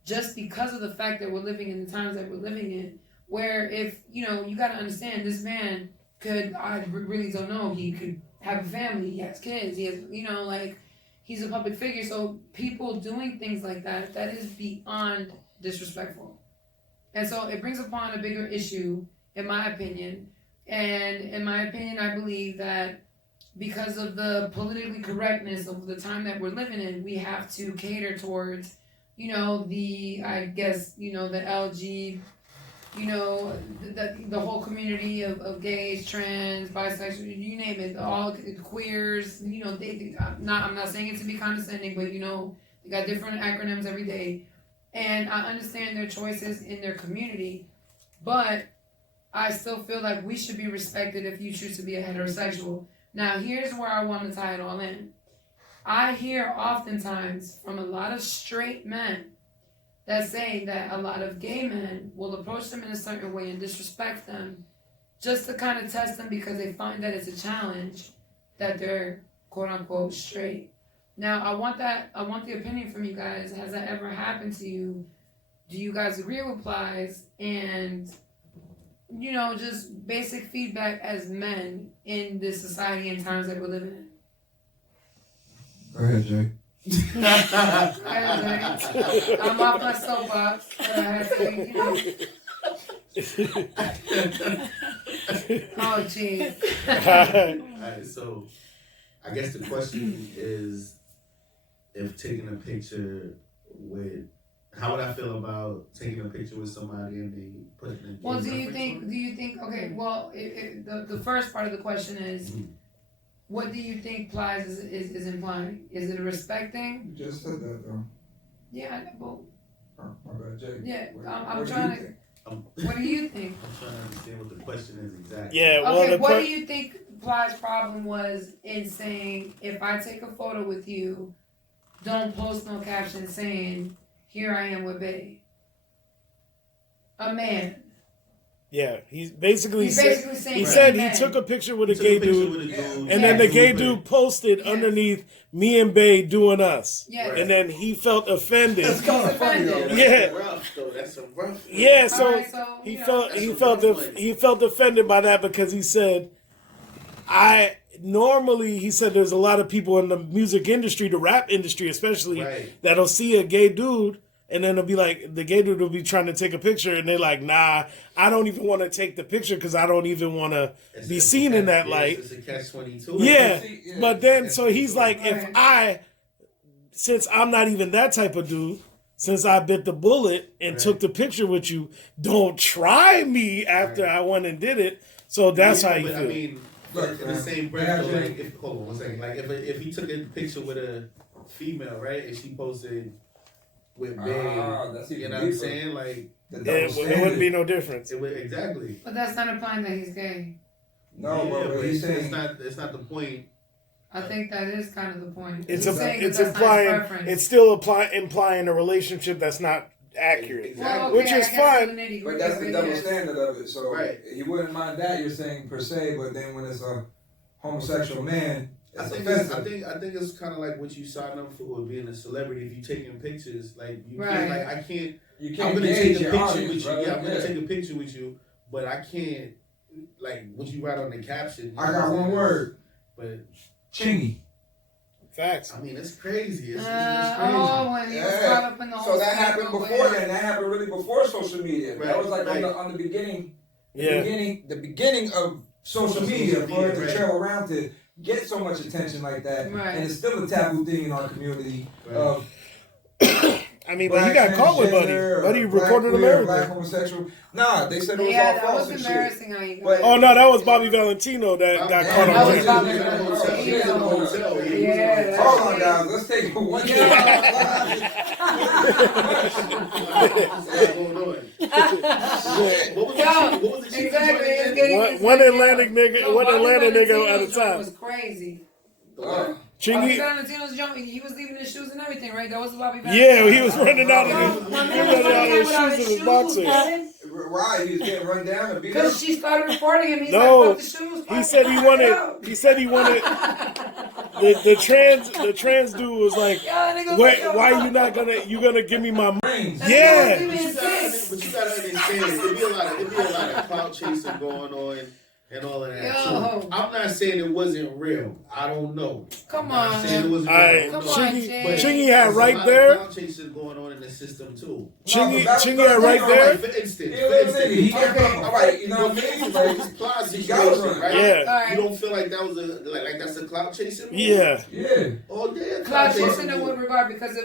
just because of the fact that we're living in the times that we're living in. Where if, you got to understand, this man I really don't know, he could have a family, he has kids, he has, he's a public figure. So people doing things like that is beyond disrespectful. And so it brings upon a bigger issue, in my opinion. And in my opinion, I believe that because of the politically correctness of the time that we're living in, we have to cater towards, the LG, the whole community of gays, trans, bisexual, you name it, all queers, I'm not saying it to be condescending, but they got different acronyms every day. And I understand their choices in their community, but I still feel like we should be respected if you choose to be a heterosexual. Now, here's where I want to tie it all in. I hear oftentimes from a lot of straight men that's saying that a lot of gay men will approach them in a certain way and disrespect them just to kind of test them because they find that it's a challenge that they're quote unquote straight. Now I want the opinion from you guys. Has that ever happened to you? Do you guys agree with Plies? And just basic feedback as men in this society and times that we're living in. Go ahead, Jay. I'm off my soapbox. Oh, jeez. Alright, so I guess the question is, if taking a picture with, how would I feel about taking a picture with somebody and they put it in? Well, do you think? Okay, well, the first part of the question is, what do you think Plies is implying? Is it a respect thing? You just said that, though. Yeah, well, Oh, my bad, Jay. yeah. I'm What do trying you to. think? What do you think? I'm trying to understand what the question is exactly. Yeah, well, Okay, what do you think Plies' problem was in saying, if I take a photo with you, don't post no caption saying, "Here I am with Bay"? A man. yeah, he's basically saying he right. said he Man. took a picture with a Took gay picture dude, with a dude, and then the Yes. gay dude posted Yes. underneath me and Bay doing us, Yes. and then he felt offended. That's kind of funny, though. That's Yeah. rough though. That's some rough. Yeah, so Alright, so, he you know, felt that's he what felt that's like. he felt offended by that because he said, he said there's a lot of people in the music industry, the rap industry especially, Right. that'll see a gay dude and then it'll be like, the gay dude will be trying to take a picture and they're like, nah, I don't even want to take the picture because I don't even want to be seen in that light. It's a catch-22. Yeah, Yeah. but then so he's like, since I'm not even that type of dude, since I bit the bullet and took the picture with you, don't try me after I went and did it. So that's how you but feel. I mean, Look, in the man. same breath, Yeah, though, Jay. like, hold on one second. Like, if he took a picture with a female, right, and she posted with Bay, that's you even know what I'm deeper. saying? Like, The It, double it standard. wouldn't be no difference. it would exactly. But that's not implying that he's gay. No, Yeah, but he's saying it's not the point. I think that is kind of the point. It's He's saying that it's that's not his implying preference. it's still implying a relationship that's not accurate. Well, okay, which is I guess fine. in the nitty-gritty But that's of the it, double yes. standard of it. So Right. he wouldn't mind that you're saying per se, but then when it's a homosexual man, I it's think offensive. I think it's kind of like what you sign up for with being a celebrity. If you taking pictures, like you Right. can't, like I can't. You I'm can't gonna gauge take a your picture audience, with you. brother. Yeah, I'm gonna take a picture with you, but I can't. Like what you write on the caption. I got one word. but Chingy. Facts. I mean it's crazy. It's crazy. When he was caught up in the whole So that happened scandal before where- then. That happened really before social media. That was like on the beginning. Yeah. The beginning of social media for it to Right. trail around to get so much attention like that. Right. And it's still a taboo thing in our community Right. of I mean, but he got caught with Buddy. transgender, Buddy black recorded him queer, black everything. homosexual. Nah, they said it was Yeah, all that false was and shit. embarrassing how he got But- Oh no, that was Bobby Valentino that got Yeah, caught that on was video. Bobby He was in a hotel. Valentino. He was in a hotel. Yeah, Hold on, guys. Let's take one thing. What's going on? What was the chief exactly. It's again? getting- One Atlantic nigga, No, one Bobby Atlanta nigga Valentino's at a joint time. was crazy. Bobby Chingy, Valentino's jump, he was leaving his shoes and everything, right? That was Bobby yeah, Valentino. he was running out Yo, of my his, man was running out his without shoes his and his boxers. man. Right, he was getting run down and beat Because up. she started reporting him. He's No, like, fuck the shoes. He said he wanted. He said he wanted. The trans dude was like, why you not gonna give me my money? Yeah. But you gotta understand, it be a lot of clout chasing going on and all of that Yo. too. I'm not saying it wasn't real. I don't know. Come I'm not on. saying it wasn't Alright, real. I don't Come know. on, Chingy, Jay. But Chingy had there's a right lot of there. clout chasing going on in the system too. Chingy No, had right Like, there. for instance, He a little nigga. He can't Okay. come. All right, you know what I mean? Like, This Plies he got situation, run. right? Yeah. You don't feel like that was like that's a clout chasing? move? Yeah. Yeah. Oh yeah. Cloud chasing chasing in move. what regard? Because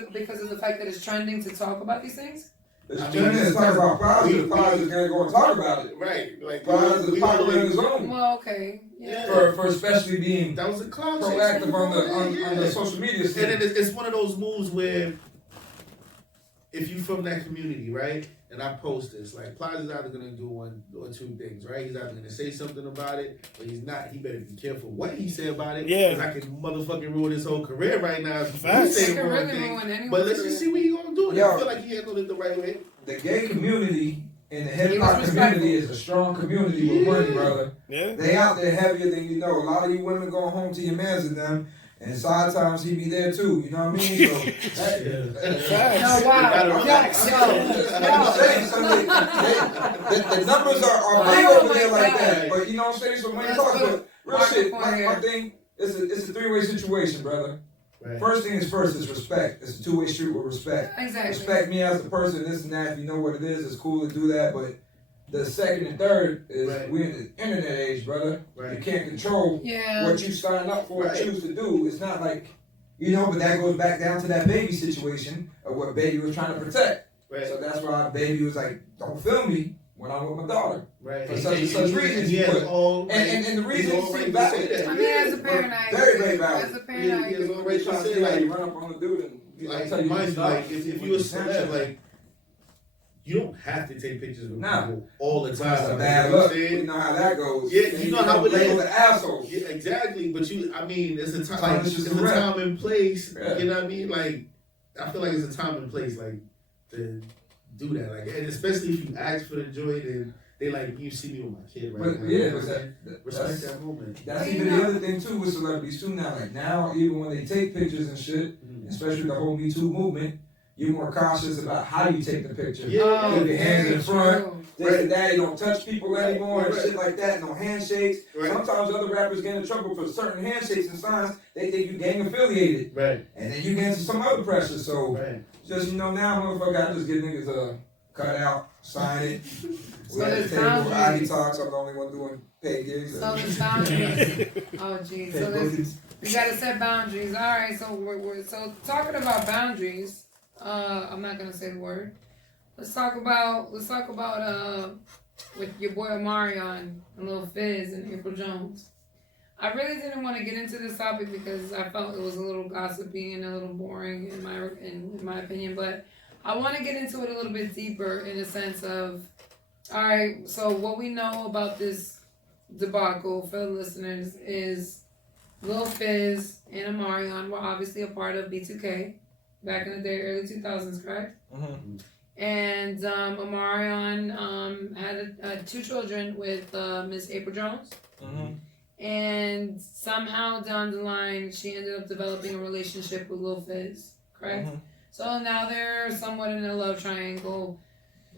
of the fact that it's trending to talk about these things? It's I mean, trending to talk about we- Plies. Plies is gonna go and talk about it. Right. Like Plies is popular in his own. Well, okay. Yeah. For especially being that was a clout proactive chasing on move. the Yeah. social media And scene. then it's one of those moves where if you from that community, right, and I post this, like Plies is either gonna do one or two things, right? He's either gonna say something about it, or he's not. He better be careful what he say about it. Yeah. Because I can motherfucking ruin his whole career right now. If he Facts. say It the could wrong really thing. ruin anyone's But let's just career. see what he gonna do. handled it. I feel like he handled it the right way. The gay community and the hip hop community is a strong community with money, brother. Yeah. They out there heavier than you know. A lot of you women going home to your mans and them. And side times he be there too, you know what I mean? So no, wow. The numbers are big over there like that. But you know what I'm saying? So when you talk about real shit, my thing it's a three-way situation, brother. Right. First thing is first, it's respect. It's a two-way street with respect. Exactly. Respect me as a person, this and that. If you know what it is, it's cool to do that. But the second and third is we in the internet age, brother. Right. You can't control what you sign up for and choose to do. It's not like, you know, but that goes back down to that baby situation of what baby was trying to protect. Right. So that's why baby was like, don't film me when I'm with my daughter. Right. For such and such reasons. And the reason you see back, I mean, as a parent, very valid. As a parent, I agree. Right, trying to say, like, you run up on the dude and like, tell you like if you a celeb, like, you don't have to take pictures with people all the time. That's a bad look. You know how that goes. Yeah, you know how it is. An asshole. Yeah, exactly. But I mean, it's a time. Like, it's a time and place. Yeah. You know what I mean? Like, I feel like it's a time and place, like, to do that. Like, and especially if you ask for the joint and they like, you see me with my kid, right? But yeah, but respect that moment. That's even the other thing too with celebrities too now. Like now, even when they take pictures and shit, especially the whole Me Too movement. You're more cautious about how you take the picture. Yeah, keep your hands in front. This and that. You don't touch people anymore and shit like that. No handshakes. Right. Sometimes other rappers get in trouble for certain handshakes and signs. They think you gang affiliated. Right. And then you get into some other pressure. So just now, motherfucker, I just get niggas a cut out, sign it. We at the table with Ivy Talks. I'm the only one doing paid gigs. So there's boundaries. Oh geez. So we gotta set boundaries. All right. So we're talking about boundaries. I'm not gonna say the word. Let's talk about with your boy Omarion and Lil Fizz and April Jones. I really didn't want to get into this topic because I felt it was a little gossipy and a little boring in my opinion. But I want to get into it a little bit deeper in the sense of, all right. So what we know about this debacle for the listeners is Lil Fizz and Omarion were obviously a part of B2K. Back in the day, early 2000s, correct? Mm-hmm. And Omarion had 2 children with Miss April Jones. Mm-hmm. And somehow down the line, she ended up developing a relationship with Lil Fizz, correct? Mm-hmm. So now they're somewhat in a love triangle.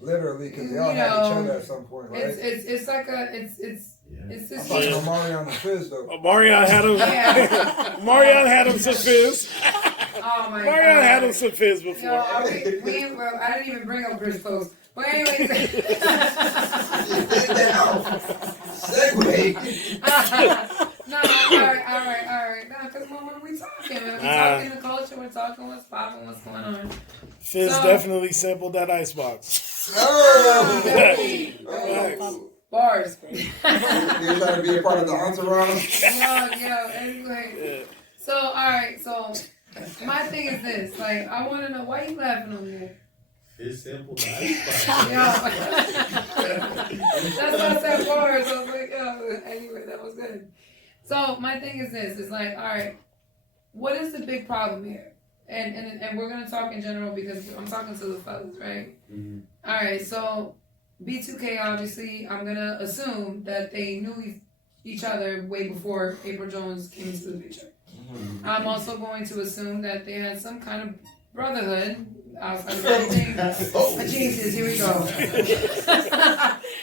Literally, because they all had each other at some point, right? It's like it's this. Omarion and Fizz though. Omarion had him. Yeah. Omarion had him some Fizz. Oh my Omarion God. had him some Fizz before. Yo, I didn't even bring up Chris Post. But anyways. Segue. No, all right. No, because what are we talking? We're talking the culture. We're talking what's popping, what's going on. Fizz definitely sampled that icebox. Bars. You're trying to be a part of the entourage? Anyway. So, all right. So, my thing is this. Like, I want to know, why you laughing on me? It's simple. That's why I said bars. I was like, anyway, that was good. So, my thing is this. It's like, all right, what is the big problem here? And we're going to talk in general because I'm talking to the fellas, right? Mm-hmm. All right, so B2K, obviously, I'm going to assume that they knew each other way before April Jones came into the picture. Mm-hmm. I'm also going to assume that they had some kind of brotherhood outside of anything. Jesus, here we go.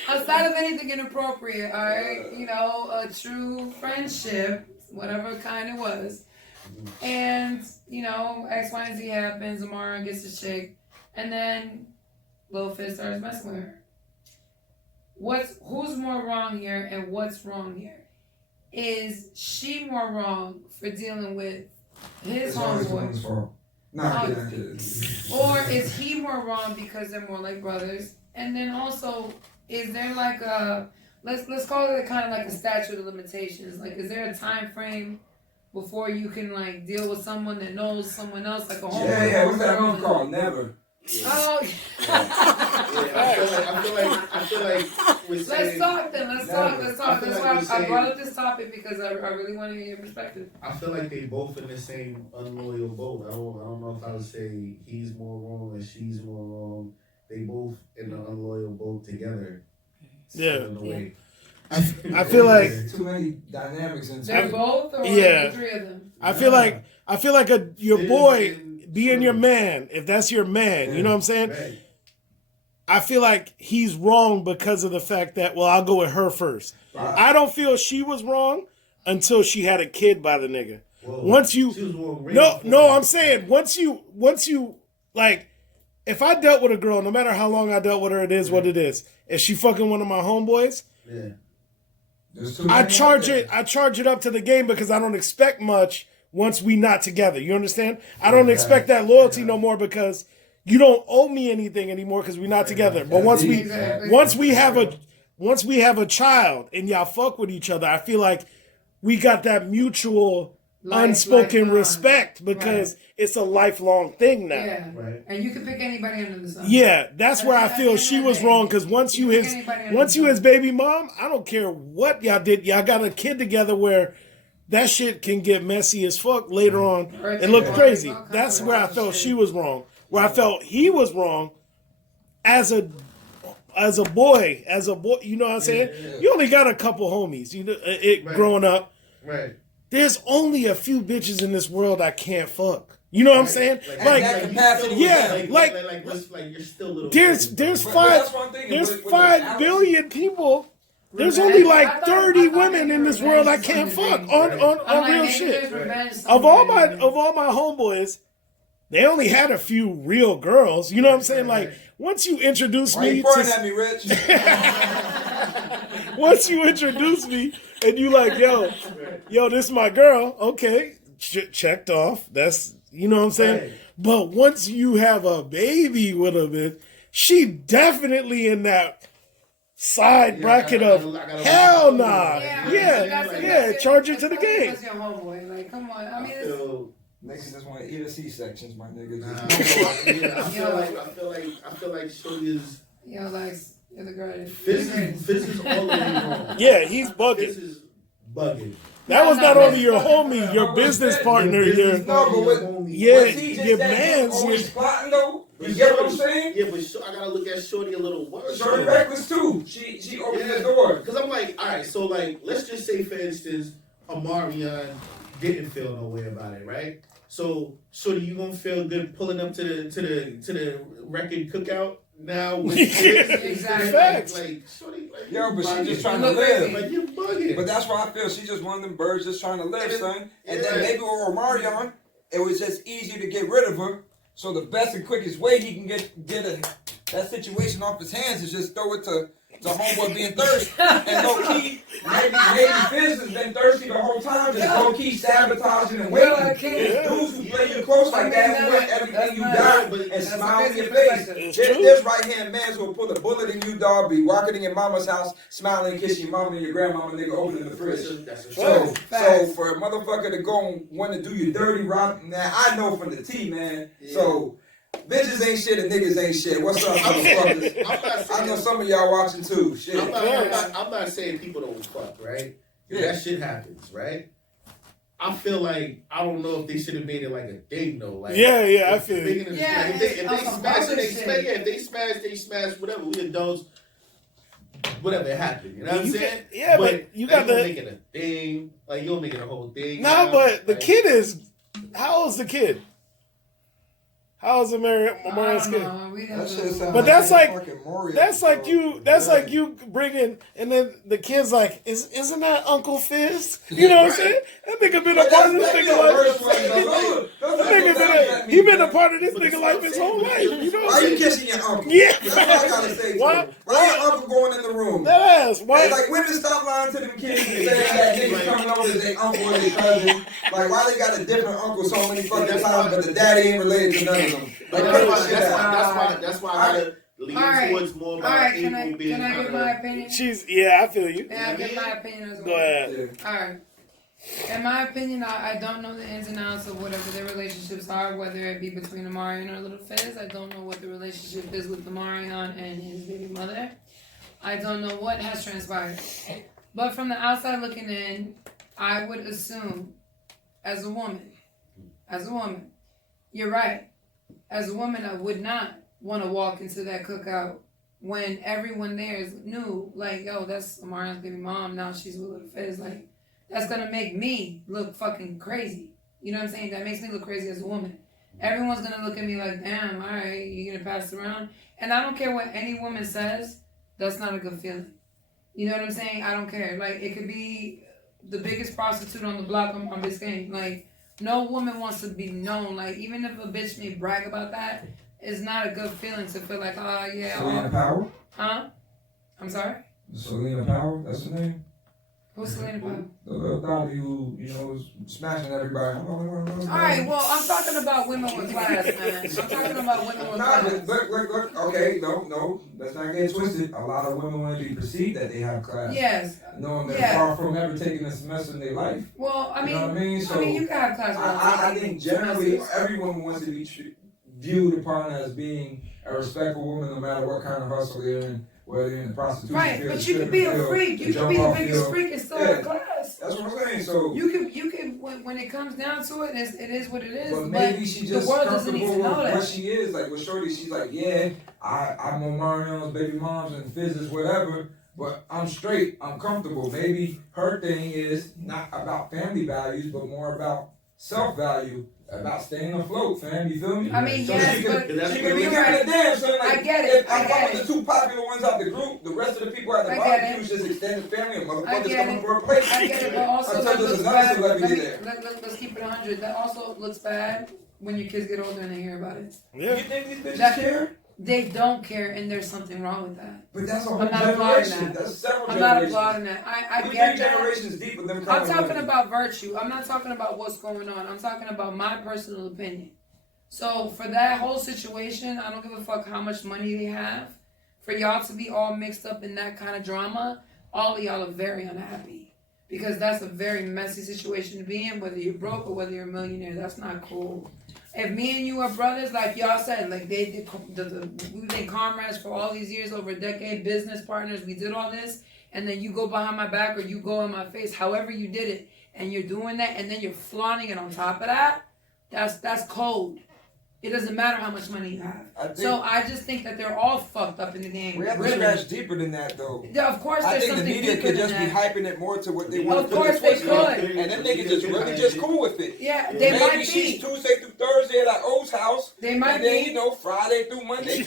Outside of anything inappropriate, all right? You know, a true friendship, whatever kind it was. And, you know, X, Y, and Z happens, Omarion gets his chick, and then Lil Fizz starts messing with her. Who's more wrong here and what's wrong here? Is she more wrong for dealing with his homeboy? Or is he more wrong because they're more like brothers? And then also, is there like a, let's call it kind of like a statute of limitations? Like, is there a time frame before you can like deal with someone that knows someone else, like a homeboy? Yeah, what's that one called? Never. Oh, I feel like we're let's saying, talk then. Let's talk. I That's feel why like I we're saying- brought up this topic because I really want to hear your perspective. I feel like they both in the same unloyal boat. I don't know if I would say he's more wrong or she's more wrong. They both in the unloyal boat together. Yeah. In a way. I feel like Too many dynamics in They're both, or Yeah. the three of them. I feel like your It boy is- being your man, if that's your man, you know what I'm saying? Right. I feel like he's wrong because of the fact that, well, I'll go with her first. I don't feel she was wrong until she had a kid by the nigga. Whoa. Once you She was wrong way No, before no, that. I'm saying once you like, if I dealt with a girl, no matter how long I dealt with her, it is what it is. If she fucking one of my homeboys, Yeah. I charge it up to the game because I don't expect much once we not together. You understand? I don't expect that loyalty no more because you don't owe me anything anymore because we're not together. But once we have a child and y'all fuck with each other, I feel like we got that mutual unspoken lifelong. respect because it's a lifelong thing now. Yeah. Right. And you can pick anybody under the sun. Yeah, that's where I feel she was wrong because once you his baby mom, I don't care what y'all did. Y'all got a kid together where that shit can get messy as fuck later on and look crazy. That's where I felt she was wrong. Where I felt he was wrong as a boy, you know what I'm saying? Yeah. You only got a couple homies, you know, growing up. Right. There's only a few bitches in this world I can't fuck. You know what I'm saying? Like that capacity. yeah, like you're still a little. There's But that's one thing there's with 5 billion people. There's only like 30 women in this world I can't fuck on real shit. Of all my homeboys, they only had a few real girls. You know what I'm saying? Like once you introduce Why me you pointing to at me, Rich? once you introduce me and you like, yo, this is my girl. Okay, checked off. That's, you know what I'm saying? Right. But once you have a baby with a bitch, she definitely in that side bracket of hell nah. Yeah, charge it to the game. That's your homeboy. Like, come on. I mean, it's, Niggas just want to eat a C-sections, my nigga. I feel like Shorty is. yo, like, you're the greatest. Fizz is all the way wrong. Yeah, he's Fizz bugging. is bugging. That was not only your homie, your business partner here. No, but what? Yeah, What he just your said, man's always here. plotting though. You get what I'm saying? Yeah, but I gotta look at Shorty a little worse. Shorty reckless too. She opened the door. Because I'm like, all right, so like, let's just say, for instance, Omarion didn't feel no way about it, right? So, Shorty, you gonna feel good pulling up to the record cookout now? With Exactly. Facts. Like, Shorty, like, Yo, but she bugging. just trying to Look live. crazy. Like, you're bugging. But that's why I feel she's just one of them birds just trying to live, son. And Yeah. then maybe with Omarion, it was just easy to get rid of her. So the best and quickest way he can get that situation off his hands is just throw it to homeboy being thirsty. And low key, maybe Fizz has been thirsty the whole time, just low key sabotaging and waiting. Well, I can't- It's dudes who play you close like that who want everything you got and that's smile a in your good face. perspective. There's right hand mans who'll pull a bullet in you, dog, be walking in your mama's house, smiling and kissing your mama and your grandmama, nigga, opening the fridge. That's a So Facts. for a motherfucker to go and want to do you dirty, rob, man, I know from the T, man. So bitches ain't shit and niggas ain't shit. What's up, motherfuckers? I know some of y'all watching too. Shit. I'm not saying people don't fuck, right? Yeah. That shit happens, right? I feel like, I don't know if they should have made it like a thing though. Like, Yeah, I feel you. Yeah, if they it's smash, some they other smash. shit. Yeah, if they smash, whatever. We adults, whatever it happened. You know what I'm You saying? can- yeah, but you got the the- make it a thing. Like you'll make it a whole thing. No, now. but the Like, kid is. How old's the kid? How old's Omarion's I kid? don't know. We That don't shit know. sound But that's like- fucking Mario, That's like bro. you. That's like you bringing, and then the kid's like, "Isn't that Uncle Fizz?" You know what I'm saying? That nigga been a But part of that's this the nigga life. worst way, though. Those That are nigga the he been a part of this nigga life his whole life. You know what Why I'm you saying? kissing your uncle? Yeah. That's what I gotta say to Why- him. Why your uncle going in the room? That ass. Hey, Why? like women stop lying to them kids and saying that niggas coming over as their uncle or their cousin. Like why they got a different uncle so many fucking times, but the daddy ain't related to none of them. But Like, that's why I gotta lean Alright. towards more All about right, can April I being give kind my of. opinion? She's. Yeah, I feel you. Yeah, I'll give my opinion as well. Go ahead. All right. In my opinion, I don't know the ins and outs of whatever their relationships are, whether it be between Omarion or Little Fizz. I don't know what the relationship is with Omarion and his baby mother. I don't know what has transpired. But from the outside looking in, I would assume, as a woman, you're right. As a woman, I would not want to walk into that cookout when everyone there is new. Like, yo, that's Omarion's baby mom. Now she's with Little Fizz. Like, that's gonna make me look fucking crazy. You know what I'm saying? That makes me look crazy as a woman. Everyone's gonna look at me like, damn, all right, you gonna pass it around? And I don't care what any woman says. That's not a good feeling. You know what I'm saying? I don't care. Like, it could be the biggest prostitute on the block on Biscayne. Like, no woman wants to be known. Like, even if a bitch may brag about that, it's not a good feeling to feel like, oh, yeah. Selena Powell? Huh? I'm sorry? Selena Powell, that's her name? Who's Selena Powell? The little thotty who, was smashing everybody. Alright, well, I'm talking about women with class, man. I'm talking about women with Nah, class. but look, okay, no, let's not get twisted. A lot of women want to be perceived that they have class. Yes. Knowing they're far from ever taking a semester in their life. Well, I mean, you know what I mean? So, you can have class. I think generally everyone wants to be viewed upon as being a respectful woman no matter what kind of hustle they're in. Whether you're in the prostitution right, field, but you could be a freak. You could be the biggest freak and still have class. That's what I'm saying. So you can when it comes down to it, it is what it is. But maybe she just the world doesn't need to comfortable know with that. what she is. Like with Shorty, she's like, yeah, I'm on Marion's baby moms and Fizz's whatever, but I'm straight. I'm comfortable. Maybe her thing is not about family values, but more about self-value. About staying afloat, fam. You feel me? I mean, so yes, she but could be giving a damn. So like, I get it. If I'm one of the two popular ones out the group, the rest of the people at the barbecue is just extended family and motherfuckers coming for a plate. I get it, but also until there's looks another bad. celebrity there. Let's keep it 100. That also looks bad when your kids get older and they hear about it. Yeah. You think these bitches care? They don't care, and there's something wrong with that. But that's a whole I'm not generation. applauding that. That's several I'm generations. not applauding that. I we get that. generations deep with them. I'm talking about virtue. I'm not talking about what's going on. I'm talking about my personal opinion. So for that whole situation, I don't give a fuck how much money they have. For y'all to be all mixed up in that kind of drama, all of y'all are very unhappy. Because that's a very messy situation to be in, whether you're broke or whether you're a millionaire. That's not cool. If me and you are brothers, like y'all said, like we've been comrades for all these years, over a decade, business partners, we did all this, and then you go behind my back or you go in my face, however you did it, and you're doing that, and then you're flaunting it on top of that, that's cold. It doesn't matter how much money you have. I just think that they're all fucked up in the game. We have to scratch deeper than that, though. Yeah, of course, I there's think the something media deeper could than just be that. hyping it more to what they want Of to course put they their twist could. on, and then they can just really just cool with it. Yeah, they Maybe might she's be. Tuesday through Thursday at O's house. They might and then, be. Friday through Monday.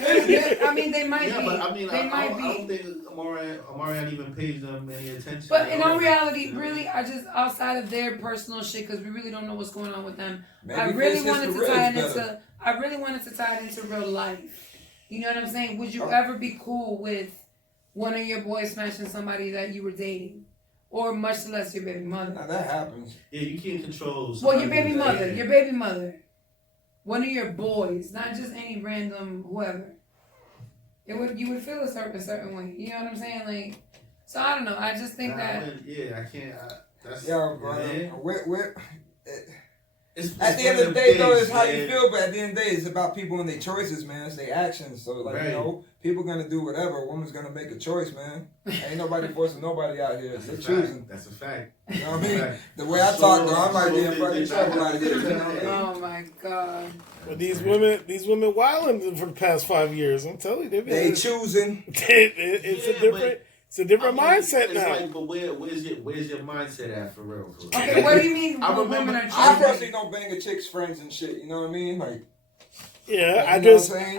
I mean, they might be. But I mean, they might I don't be. think Omarion even pays them any attention. But in all reality, really, I just, outside of their personal shit, because we really don't know what's going on with them, Maybe I really Fizz wanted hits to the tie it ribs into, better. I really wanted to tie it into real life. You know what I'm saying? Would you ever be cool with one of your boys smashing somebody that you were dating? Or much less your baby mother? Now that happens. Yeah, you can't control. Well, your baby mother. One of your boys, not just any random whoever. You would feel a certain way. You know what I'm saying? Like, so I don't know. I just think that. I can't. That's at the end of the day, though, it's how you feel. But at the end of the day, it's about people and their choices, man. It's their actions. So, like, people gonna do whatever. A woman's gonna make a choice, man. Ain't nobody forcing nobody out here. They're choosing. That's a fact. You know what I mean? The way I talk, though, I might be in fucking trouble out here. You know what I mean? Oh my god. But these women wilding for the past 5 years. I'm telling you, they choosing. It's a different mindset now. Like, but where's your mindset at for real? Okay, what do you mean? I women are choosing? I personally don't bang a chick's friends and shit. You know what I mean? Like, yeah, like,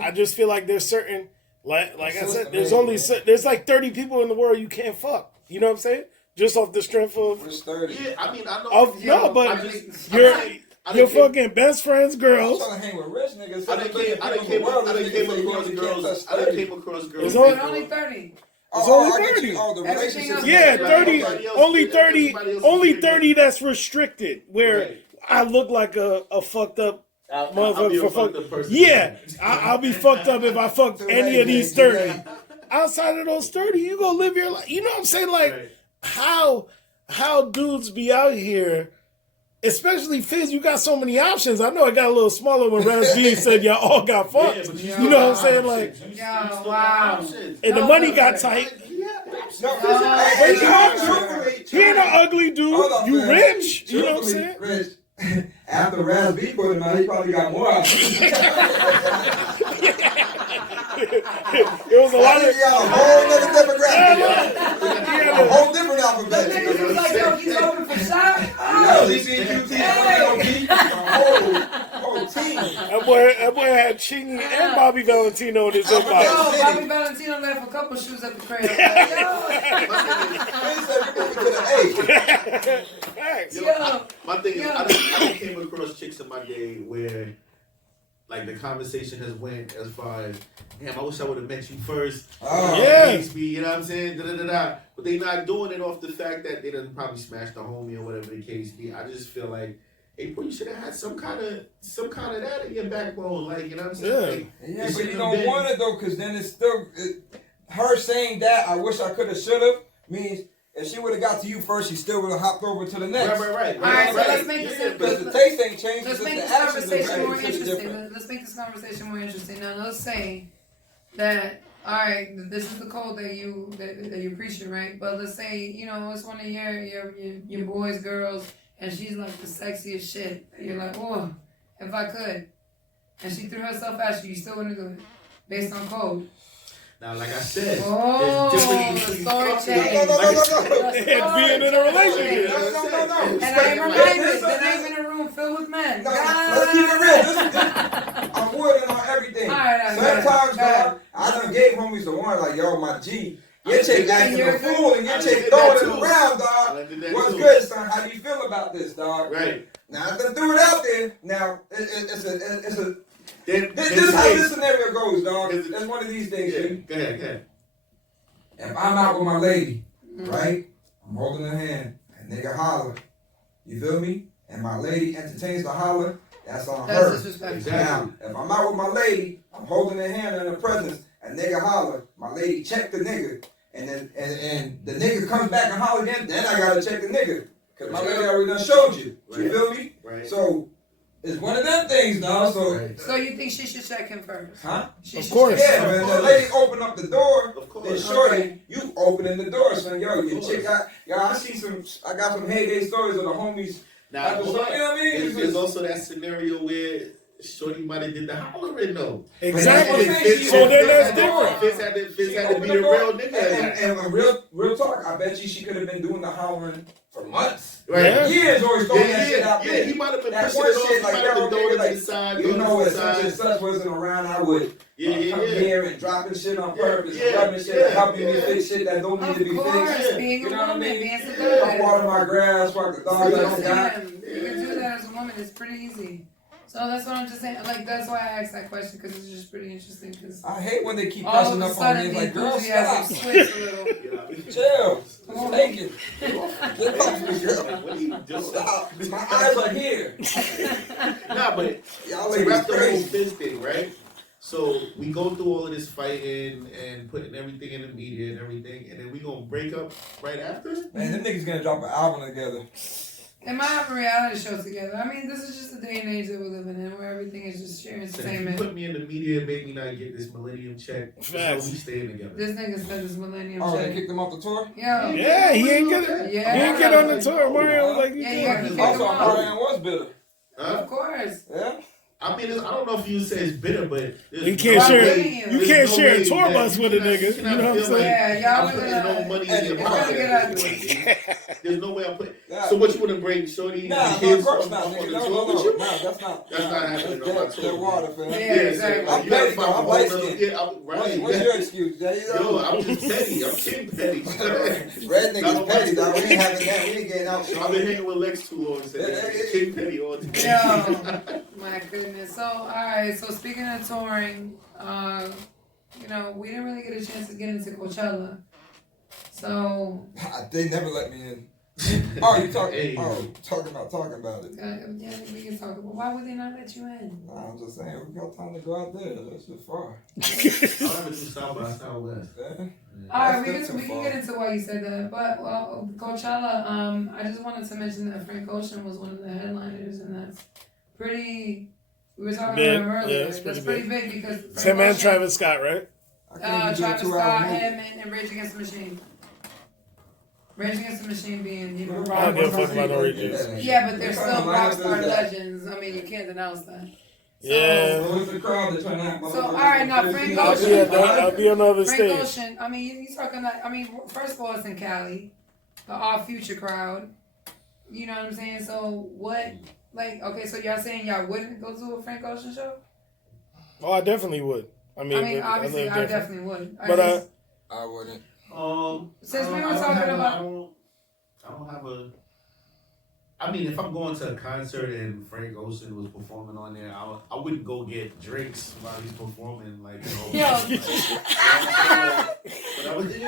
I just feel like there's certain, like I said, there's like 30 people in the world you can't fuck. You know what I'm saying? Just off the strength of. What's 30? Yeah, I mean, I know. No, but your fucking best friends, girls. I'm trying to hang with rich niggas. I done came across girls. I done came across girls. It's only 30. It's only 30. The relationship. Yeah, 30. Only 30 that's restricted. Where I look like a fucked up motherfucker for fuck. Yeah, I'll be fucked up if I fuck any of these 30. Outside of those 30, you gonna live your life. You know what I'm saying? Like, how how dudes be out here, especially Fizz. You got so many options. I know it got a little smaller when Raz V said y'all all got fucked. but you know what I'm saying? Like, Yo, wow. and the money got tight. He ain't an ugly dude. You rich. You know what I'm saying? Rich. After Raz B put him out, he probably got more options. It was a lot of. A whole other demographic. Yeah, A whole different alphabet. The niggas was like, yo, he's open for shot. Yo, Oh, CCQT, whole team. That boy had Chingy and Bobby Valentino in his yo, inbox. Bobby Valentino left a couple shoes at the crib. Like, Facts. yo, My thing is, Yo. I came across chicks in my day where, like, the conversation has went as far as, damn, I wish I would have met you first. Oh, Yeah. You know what I'm saying? Da-da-da-da. But they not doing it off the fact that they done probably smashed the homie or whatever the case be. I just feel like, hey, bro, you should have had some kind of that in your backbone, like, you know what I'm saying? Yeah. Like, yeah, but you don't want it though, because then it's still her saying that I wish I could have, should have means if she would have got to you first, she still would have hopped over to the next. Right. All right, so let's make this. Because the taste ain't changed. Let's it's make just this the actions conversation are more different. interesting. Let's make this conversation more interesting. Now, let's say that, all right, this is the code that you're preaching, right? But let's say, you know, it's one of your boys, girls, and she's like the sexiest shit. And you're like, oh, if I could. And she threw herself at you still wouldn't do it. Based on code. Now, like I said, Oh, there's the different story between change. No. And being in a relationship. No. And I'm reminded that I'm in a room filled with men. No, God. let's keep it real. I'm wording on everything. All right, Sometimes, go ahead. dog, I done gave homies the one like, yo, my G. Your I chick did that acting a too. fool and your I chick did throwing that it too. around, dog. I did that What's too. good, son? How do you feel about this, dog? Right. Now, I done threw it out there. Now, it's a Then, this is how this scenario goes, dog. Is it- It's one of these things, Yeah, G. go ahead. If I'm out with my lady, right? I'm holding her hand, and nigga holler. You feel me? And my lady entertains the holler, that's on That's her. disrespectful. Exactly. Now, if I'm out with my lady, I'm holding her hand in her presence, and nigga holler, my lady check the nigga, and then and the nigga comes back and holler again, then I gotta check the nigga. Cause my lady already done showed you. You Right. feel me? Right. So it's one of them things, dog. So Right. So you think she should check him first? huh? She Of should course. check Yeah, him man. first. The lady open up the door. Of course. Then shorty, Okay. you opening the door, son. Yo, your course. chick got, yo, I got some heyday stories of the homies. Now, After hold some- on. you know what I mean? There's also that scenario where Shorty might have did the hollering though. Exactly. But that's So then that's Fizz different. Fizz had to be the real nigga. And real talk, I bet you she could have been doing the hollering for months. Right. Yeah. Years always throwing that shit out Yeah, there. he might have been That pushing one it off. shit, He like, might have yo, been throwing it like, to the side. you throwing know, it if to the such and side. such wasn't around, I would Yeah. come here and dropping shit on purpose, Yeah. rubbing shit, Yeah. helping me fix shit that don't need Of to be course, fixed. being You a know what I woman, mean? being I civilizated. water my grass, fuck the dogs I don't got. Listen, you can do that as a woman. It's pretty easy. So that's what I'm just saying. Like that's why I asked that question because it's just pretty interesting. Because I hate when they keep all pressing of a up on me. sudden It's the like, girl, enthusiasm stop. switched a little. Chill. Come on. Take it. Get off me, girl. What are you doing? Stop. My eyes are here. Nah, but Y'all to ladies wrap the whole crazy. Fizz thing, right? So we go through all of this fighting and putting everything in the media and everything, and then we gonna break up right after? Man, them niggas gonna drop an album together. They might have a reality show together. I mean, this is just the day and age that we're living in, where everything is just sheer So if you entertainment. put me in the media and made me not get this millennium check, so Facts. we staying together. This nigga said this millennium Oh, they check. kicked them off the tour? Yo. Yeah, he ain't get Yeah. He ain't get on the tour. Mario was like, you Yeah, think- yeah, he Also, them out. Brian was bitter. Huh? Of course. Yeah? I mean, I don't know if you say it's bitter, but there's You can't no share. way- You there's can't no share a way tour that bus with a you cannot- nigga. you You cannot know what I'm feel like saying? Yeah, y'all I'm was putting no money in your it's gonna pocket. get ugly. There's no way I'm putting. Yeah. So what you want to bring Shorty Nah, and no, kids of course on not, on nigga. the No, tour no, with no. you? No, that's not. That's not happening on my tour. They're water, fam. Yeah, Yeah, exactly. so I'm you gotta petty, find though. I'm a light whole skinned. other- Yeah, right. What's your excuse? Yo, I'm just petty. I'm king petty. Red niggas petty, dog. We ain't having that. We ain't getting out. I've been hanging with Lex too long. So king petty all the Yo, time. my goodness. So, alright, so speaking of touring, you know, we didn't really get a chance to get into Coachella. So, They never let me in. Oh, you talking? Hey. Talking about it. Yeah, we can talk about. Why would they not let you in? Nah, I'm just saying we got time to go out there. That's just far. I never do South by Southwest. Yeah. All right, we That's can too get into why you said that. But Coachella, I just wanted to mention that Frank Ocean was one of the headliners, and that's pretty. We were talking Big, about him earlier. yeah, it's That's pretty pretty big because Frank Sam and Ocean, Travis Scott, right? I can't even do a Travis 2 hour Scott, movie. him, and Rage Against the Machine. Rage Against the Machine being, you know, I don't give a fuck about no Rage yeah, but they're What still kind of lineup rock is star that? legends. I mean, you can't denounce that. Yeah. So what's the crowd that's trying to have So, all right, now, Frank I'll Ocean. be, I'll be on the other Frank stage. Ocean, I mean, you talking that, I mean, first of all, it's in Cali, the all future crowd. You know what I'm saying? So, what, like, okay, so y'all saying y'all wouldn't go to a Frank Ocean show? Oh, I definitely would. I mean, obviously, live I different. definitely would. But I wouldn't. Since we I were don't talking have a- about- I don't have a. I mean, if I'm going to a concert and Frank Ocean was performing on there, I wouldn't go get drinks while he's performing. Like, you know, Yo. but I would, You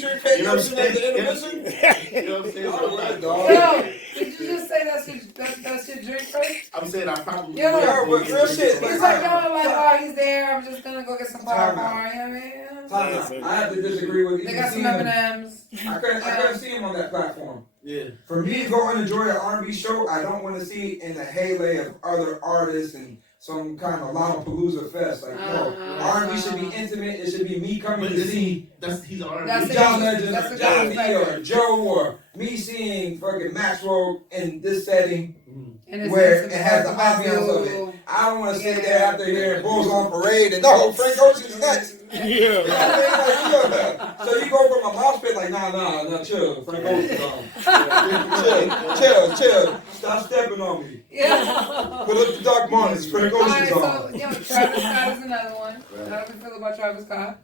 drink You know what I'm Ocean at the saying? intermission? You know what I'm saying? I I'm would, not- dog. Yo, did you just say that's your drink first? I'm saying I probably. Yeah, would but go real get shit, drinks. He's like, yo, like, oh, he's there, I'm just gonna go get some Time out. popcorn, you know what I mean? Time out. I have to disagree with you. They got some M&M's. I couldn't see him on that platform. Yeah. For me to go and enjoy an R&B show, I don't want to see it in the halo of other artists and some kind of Lollapalooza fest. Like, no, R&B should be intimate. It should be me coming But to see he's an R&B. That's it. John Legend That's or a Johnny good or Joe or me seeing fucking Maxwell in this setting And it's where it intimate. has the ambiance of it. I don't want to sit there after hearing Bulls on Parade and no, Frank Ocean's next. Yeah. You know what I mean? Like, so you go from a mosh pit like, nah, chill. Frank Ocean's on. Chill. Stop stepping on me. Yeah. Put up the dark mornings. Frank Alright, Ocean's so, on. yo, Travis Scott is another one. How do you feel about Travis Scott?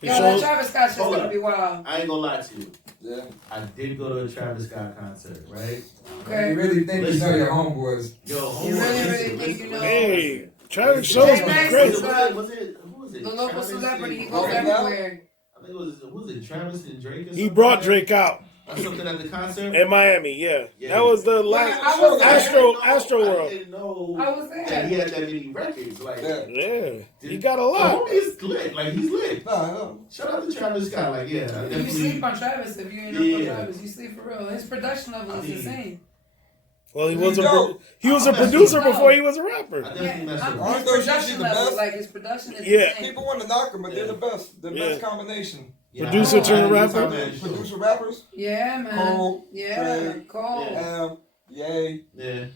He Yo, shows- that Travis Scott shit's Hold gonna up. be wild. I ain't gonna lie to you. Yeah. I did go to a Travis Scott concert, right? Okay. You really think you know your homeboys? Yo, You really think you know? Hey, Travis shows Hey, me Max, great. it's, Who was it? The local Travis celebrity, he and- goes Oh, yeah? everywhere. I think it was Travis and Drake or something? He brought like Drake out that? Or something at the concert? in Miami. Yeah, Yeah. that was the Yeah, last I was there. Astro I World. didn't know I was there. that he had that many records. Like, Yeah. Yeah, he got a lot. He's lit. Like, he's lit. No. Shout out to Travis Scott. Like, yeah, I You definitely. sleep on Travis if you ain't up on Yeah. Travis. You sleep for real. His production level is I mean, insane. Well, he He was dope. he was a I'm messing producer with him. before he was a rapper. I definitely messed with him. Aren't His those usually production the level, best? like his production is Yeah. insane. People want to knock them, but they're the best. The Yeah. best combination. Producer I turned had a good rapper? time at that show. Producer rappers. Yeah, man. Cole, Yeah, Drake, Cole. Yeah. Yay. Yeah. You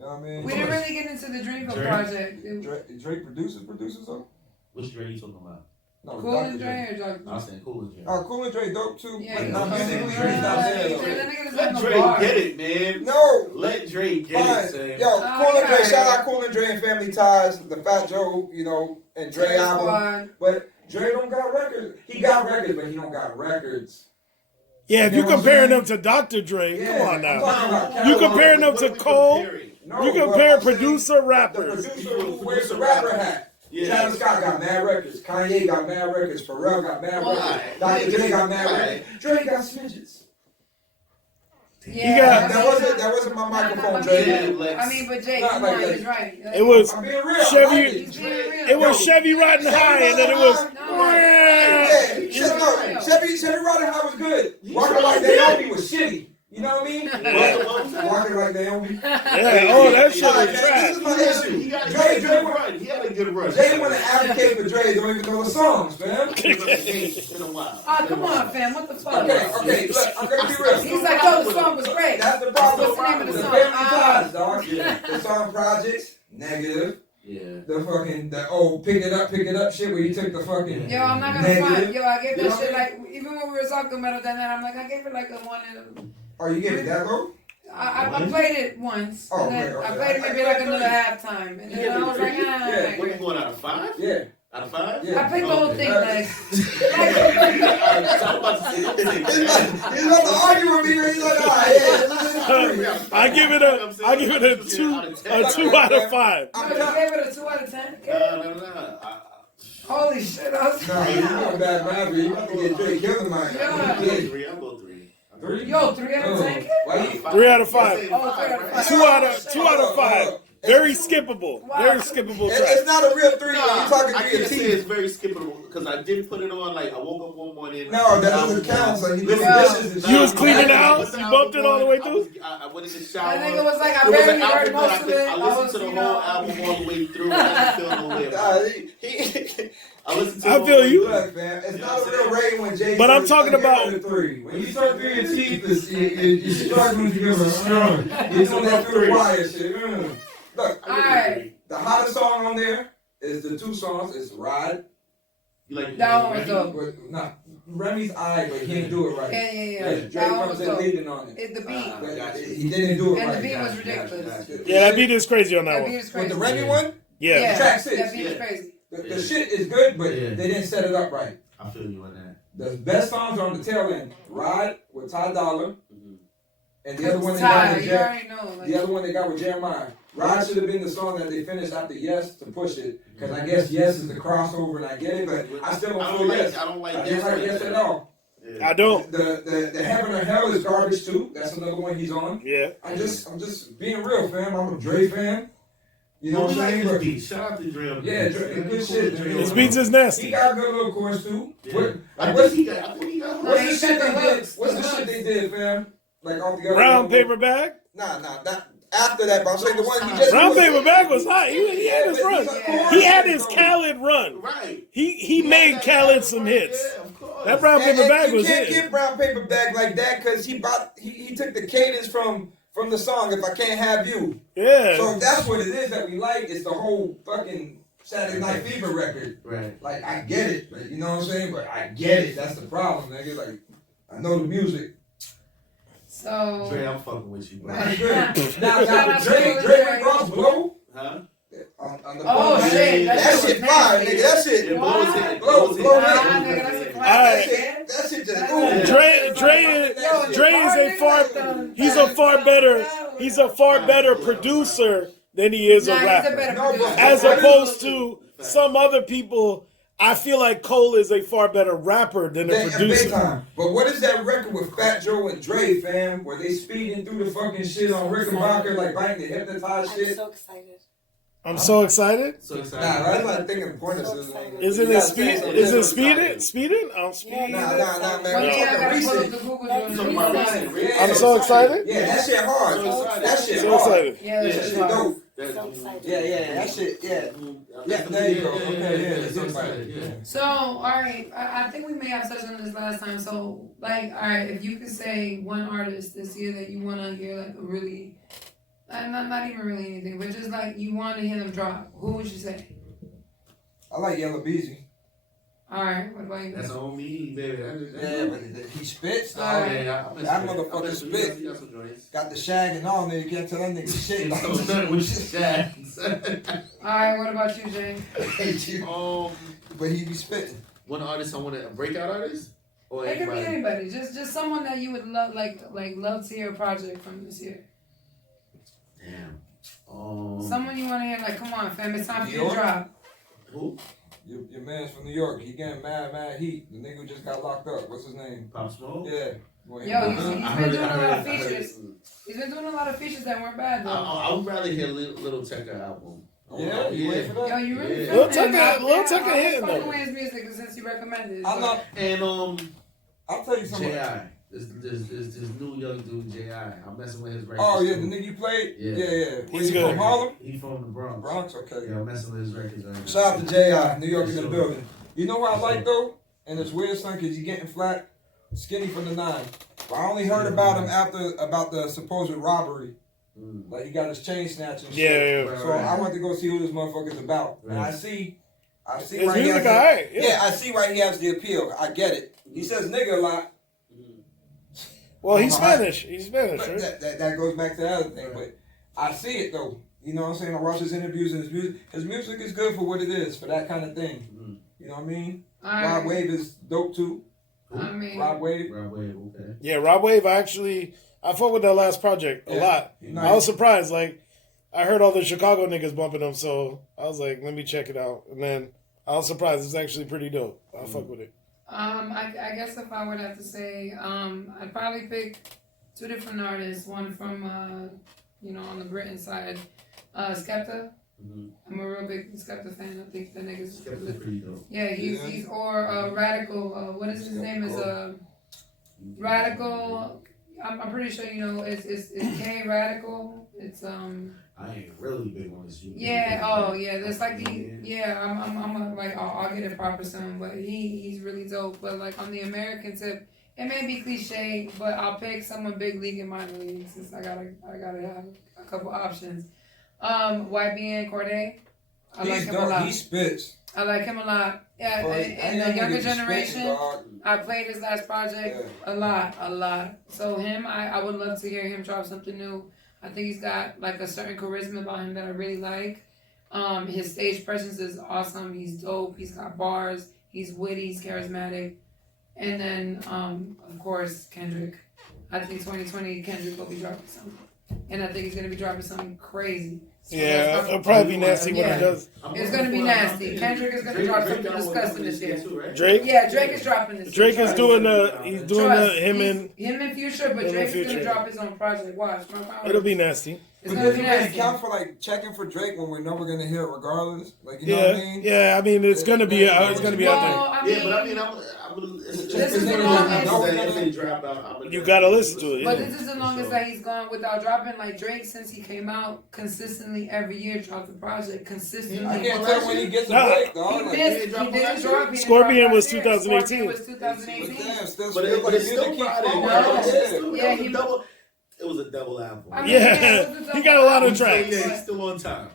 know what I mean? We didn't really get into the Dreamville Drake. project. Drake produces though? Which Drake you talking about? No, Cool Dr. and Dre or Dr. I was saying Cool and Drake. Cool and Dre dope too. Yeah, but you not know, musically, Cool Dre's not there and though. Dre, that nigga doesn't Let have no Drake bars. get it, man. No. Let Drake get it, Fine. Sam. Yo, Oh, Cool and Dre, yeah. shout out Cool and Dre and Family Ties, the Fat Joe, you know, and Dre album. Squad. But Dre don't got records. He got records, but he don't got records. Yeah, if You you know what I'm comparing saying? them to Dr. Dre, Yeah, come on I'm now. talking about You catalog. comparing them to What are we Cole? comparing? No, You but compare I'm saying producer the rappers. producer who wears the rapper hat. Yeah. Travis Scott got mad records. Kanye got mad records. Pharrell got mad Why? records. Dr. Dre got mad Why? records. Dre got smidges. Yeah, That wasn't my microphone, Dre. I mean, but Jay, Not come like on, that. he's right. It was I'm being real. Chevy- I like He's being real. it was Chevy riding high, and then it was. Yeah, Chevy Riding High was good. Walking Like Naomi was shitty. You know what I mean? What was that? Walking Like Naomi. Yeah, oh, that shit was This trash. is my issue. He got a Dre, good run. He had a good run. Jay want to advocate for Dre, don't even know the songs, man. It's been a while. Oh, come on, fam. What the fuck? Okay, look, I'm gonna be real. He's like, yo, the song was great. That's the problem. What's the name of the The song? Family Ties, dog. The song Projects, negative. Yeah. The old pick it up shit where you took the fucking. Yo, I'm not gonna Negative. front. Yo, I gave You that know shit what I like, even when we were talking about it that night, I'm like, I gave it like a 1 and Oh, you gave it that low? I played it once. Oh, And then okay, I okay. played it maybe like another halftime. And then I was like, Yeah, What are you going out of 5? Yeah. Out of 5? Yeah. I picked the whole thing, like, I'm about to say, don't say He's that. about to argue with me, man. He's like, yeah. I give it a 2 out of 5. I gave it a 2 out of 10. No. Holy shit, I was No, you going bad, man. You about to get Drake killed in my Yeah. I'll go 3. 3? Yo, 3 out of 10. Why you? 3 out of 5. Oh, 3 out of 5. 2 out of 5. Very skippable. Very skippable track. It's not a real 3. Nah, You're talking I 3 can't of say T. it's very skippable because I didn't put it on. Like I woke up one morning. No, that doesn't count. So you doing Yeah. dishes and You was shit. cleaning I out? put the You album bumped it all the way on, through? I went in the shower. That nigga was like, I It was barely an heard album most that of it. I I listened was, to the you whole know. album all the way through. And I didn't feel no way Nah, about it. I listened to I the feel whole you. Look, man, it's not a real rating when Jay. But I'm says, talking give it about- a 3. When you start through your teeth, you're struggling to give a. You're doing that through the wire shit. Look, Alright. the hottest song on there is the 2 songs. It's Ride. You like That one was dope. But nah, Remy's alright, but he didn't do it right. Yeah. Yes, Drake That one comes was in dope. leading on it. It's the beat. But Gotcha. he didn't do it And the right. beat was Gotcha, ridiculous. gotcha. Yeah, that beat is crazy on that That one. beat is With crazy. the Remy one, Yeah. Track 6. That beat is Yeah. crazy. the shit is good, but Yeah. they didn't set it up right. I feel you on that. The best songs are on the tail end. Ride with Ty Dolla, Mhm. and the other one they got Ty, with you already know. Like, the other one they got with Jeremiah. Ride should have been the song that they finished after Yes to push it, because I guess Yes is the crossover, and I get it, but I still don't feel Yes. I don't like I didn't like Yes at all. Yeah. I don't. The Heaven or Hell is garbage too. That's another one he's on. Yeah. I'm just being real, fam. I'm a Dre fan. You know what I'm saying? But Shout out to Dre. Yeah, Dre, good shit. His beats is he nasty. got a good little chorus too. Yeah. What, I like, what's think he got. what's he the shit got they the did? hooks, What's the the shit hooks. they did, fam? Like all together. Brown paper bag. Nah, not after that. But I'm saying the one you just. Brown paper bag was hot. He had his run. He had his Khaled run. Right. He made Khaled some hits. Yeah, of course. That brown paper bag you was can't it. get Brown Paper Bag like that because he took the cadence from the song. If I Can't Have You. Yeah. So if that's what it is that we like, it's the whole fucking Saturday Night Fever record. Right. Like, I get it. Like, you know what I'm saying? But I get it. That's the problem, nigga. Like, I know the music. So. Dre, I'm fucking with you, bro. That's good. Now, Shout out to Drake Dre. and Ross Blow. Huh? On the Oh, phone, shit. That That shit shit was fire, nasty. nigga. That shit. Yeah, What? blows it. Blow, Blows it. blow Nah, it. nigga, that's a That classic. shit, that shit just. Yeah. He's a far better producer than he is a Nah, he's a rapper. better No, producer. but- As opposed to some other people, I feel like Cole is a far better rapper than a Big producer. time. But what is that record with Fat Joe and Dre, fam? Where they speeding through the fucking shit on Rickenbacker, like biting the hypnotized I'm shit? so excited. I'm so excited. So Nah, excited. that's like thinking pointers. So excited. Isn't You it gotta speed? say something. Is it speeding? Speeding? I'm speeding. Nah, man. One We're day I talking gotta pull up recent. the Google That's joint. about Recent. recent. Yeah. I'm so excited. Yeah, that shit hard. So excited. That shit So hard. excited. Yeah, That that's shit just hard. dope. So excited. Yeah, that shit, yeah. Yeah, there you go. Okay, yeah, So excited. Yeah. So, alright, I think we may have touched on this last time. So, like, alright, if you could say one artist this year that you want to hear, like, a really, not even really anything, but just like you want to hear them drop, who would you say? I like Yellow Beezy. Alright, what about you? That's on me, baby. Yeah, but he spits. Oh, Alright. yeah, That motherfucker spit. You got some joints. Got the shag and all, man. You can't tell that nigga shit. It's so done with shags. Alright, what about you, Jay? Hate you. But he be spitting. One artist I want to breakout artist, or It could be anybody? anybody, just someone that you would love, like love to hear a project from this year. Damn. Someone you want to hear, like, come on, fam, it's time for you to Dior? drop. Who? Your man's from New York. He getting mad heat. The nigga who just got locked up. What's his name? Pop Smoke. Yeah. Yo, he's been doing a lot of features. it. He's been doing a lot of features that weren't bad, though. I would rather hear Little Tecca album. Yeah, you wait for Yo, that? you really Yeah. feel Lil Tecca- Lil Tecca I hitting, was fucking though. with his music since you recommended it. I'm not. And I'll tell you something. J.I. This new young dude, J.I. I'm messing with his records. Oh yeah, too. the nigga you played. Yeah. Yeah. He's He good. from Harlem. He from the Bronx. Bronx. Okay. Yeah, I'm messing with his records right now. Shout out to J.I. New York in the building. You know what I like though, and it's weird, son, because you getting flat, Skinny from the 9. But I only heard about him about the supposed robbery. Like he got his chain snatched and shit. Yeah. So I went to go see who this motherfucker's about, and I see His right music, here. alright. Yeah, I see right he has the appeal. I get it. He says nigga a lot. Well, he's Spanish. He's Spanish, But right? that goes back to the other thing. But I see it though. You know what I'm saying? I watch his interviews and his music. His music is good for what it is, for that kind of thing. You know what I mean? Rob Alright. Wave is dope too. I mean, Rob Wave. Right Wave, okay. Yeah, Rob Wave. I fought with that last project a Yeah. lot. Nice. I was surprised. Like, I heard all the Chicago niggas bumping him, so I was like, let me check it out. And then I was surprised. It's actually pretty dope. I fuck with it. I guess if I would have to say, I'd probably pick two different artists. One from, on the Britain side, Skepta. Mm-hmm. I'm a real big Skepta fan. I think that nigga's Skepta's pretty dope. yeah. He's or Radical. What is his name? Is Radical. I'm pretty sure you know. It's K Radical. It's I ain't really big on this. Yeah. Oh yeah. There's like the yeah. I'm like I'll get it proper soon. But he's really dope. But like on the American tip, it may be cliche, but I'll pick someone big league and minor league since I gotta have a couple options. YBN Cordae. I like him a lot. He spits. I like him a lot. Yeah, in the younger generation, I played his last project a lot. So him, I would love to hear him drop something new. I think he's got like a certain charisma about him that I really like. His stage presence is awesome. He's dope. He's got bars. He's witty. He's charismatic. And then, of course, Kendrick. I think 2020 Kendrick will be dropping something. And I think he's going to be dropping something crazy. So yeah, it'll probably be nasty when he does. It's going to be nasty. Kendrick is going to drop something disgusting this year. Drake? Yeah, Drake is dropping this Drake year. is doing him and Future, but Drake's going to drop his own project. Watch. It'll be nasty. It's going to be Does it nasty. count for like checking for Drake when we know we're gonna hear it regardless? Like you know what I mean? Yeah. I mean, it's gonna be out there. I mean, Yeah, but I mean, this is the longest. You gotta listen to it. But Yeah. this is the longest that he's gone without dropping. Like Drake, since he came out, consistently every year dropped a project. Consistently. I can't tell when he gets a Nah. break, dog. He Like, didn't drop. Scorpion was last year. 2018. Scorpion was 2018. damn, still But feels like it's music still keeps Friday. flowing. No. Yeah. It was a double album. I mean, Yeah, he got a lot of Yeah, tracks. he's still on time.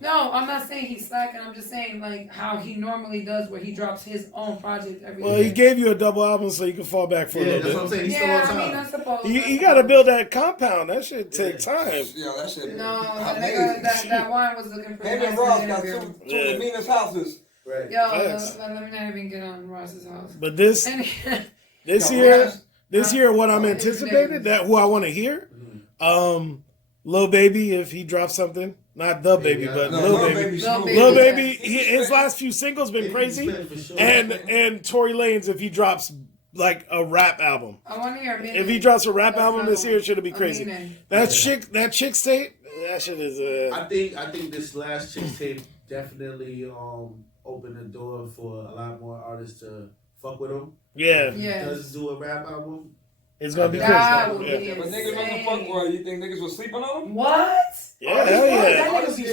No, I'm not saying he's slacking. I'm just saying like how he normally does, where he drops his own project every Well, year. he gave you a double album so you can fall back for a Yeah, that's little what I'm bit. saying. He's Yeah, still on I mean, time. I suppose. You got to build that compound. That shit take time. Yeah, that shit. No, amazing. that wine was looking pretty Him nice and in Ross the got interview. two of the meanest houses. Right. Yo, Facts. let me not even get on Ross's house. But this year, what I'm anticipating, that who I want to hear, Lil Baby, if he drops something, not the baby, but Lil Baby. Lil Baby, his last few singles been crazy, and Tory Lanez if he drops like a rap album. I want to hear. If he drops a rap album this year, it should be crazy. That chick state, that shit is. I think this last Chick's tape definitely opened the door for a lot more artists to fuck with him. Yeah. Does do a rap album. It's gonna be That would crazy. be But niggas wasn't fuck boy. You think niggas was sleeping on him? What? Yeah, hell yeah. That nigga be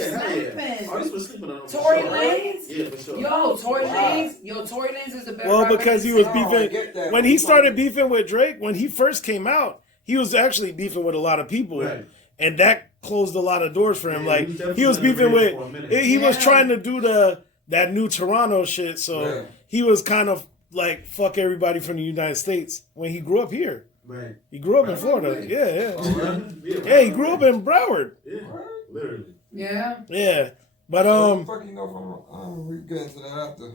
snapping. Artists were sleeping on him. Tory for sure. Lanez? Yeah, for sure. Yo, Tory Lanez is the best. Well, rapper because he in was the scene. beefing when he started beefing with Drake. When he first came out, he was actually beefing with a lot of people, Right. and that closed a lot of doors for him. Yeah, like he was he was definitely beefing with, for a minute. he was Yeah. trying to do that new Toronto shit. So Yeah. he was kind of like fuck everybody from the United States when he grew up here. Right. He grew up in Florida. Yeah. Yeah, Yeah, he grew up in Broward. Yeah, literally. Yeah. Yeah, but Fuck you know from we get into that after.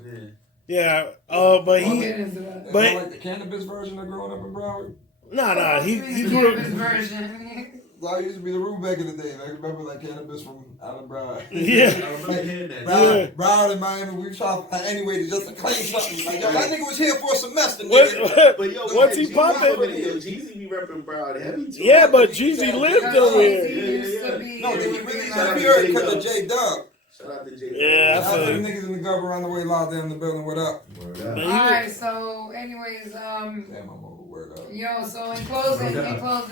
Yeah. but We'll he get into that. But- like the cannabis version of growing up in Broward. nah he He grew gave up. his version. So I used to be the room back in the day. I remember like cannabis from out of Broward. Yeah. I remember hearing that. Broward in Miami, we try to find any way to just claim something. Like, yo, that nigga was here for a semester, nigga. What, But yo, what's he Jeezy popping? Yo, Jeezy be repping Broward heavy too. Yeah, but Jeezy lived over here. He used to be. No, did he really Shout out be to heard J-Dub. because of J-Dub. Shout out to J. Yeah, I Shout out to feel the niggas in the gutter around the way, loud down in the building, what up? Word Man, up. he- Alright, so anyways, Damn, I'm over word up. yo, so in closing, We gonna close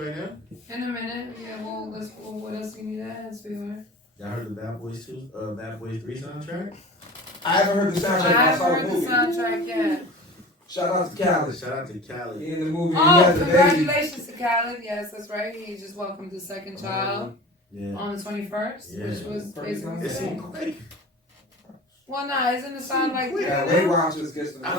right now? in a minute, yeah, well, what else you need to add, sweetheart? Y'all heard the Bad Boys 2, Bad Boys 3 soundtrack? I haven't heard the I soundtrack, I haven't saw the heard the movie. soundtrack yet. Shout out to Khaled. Shout out to Cali. He in the movie. He Oh, has a baby. congratulations to Khaled. Yes, that's right. He just welcomed his second child Yeah. on the 21st, Yeah. which was basically It seemed today. quick. Well, nah, isn't it sound like Yeah, three Ray now? Watch just gets the I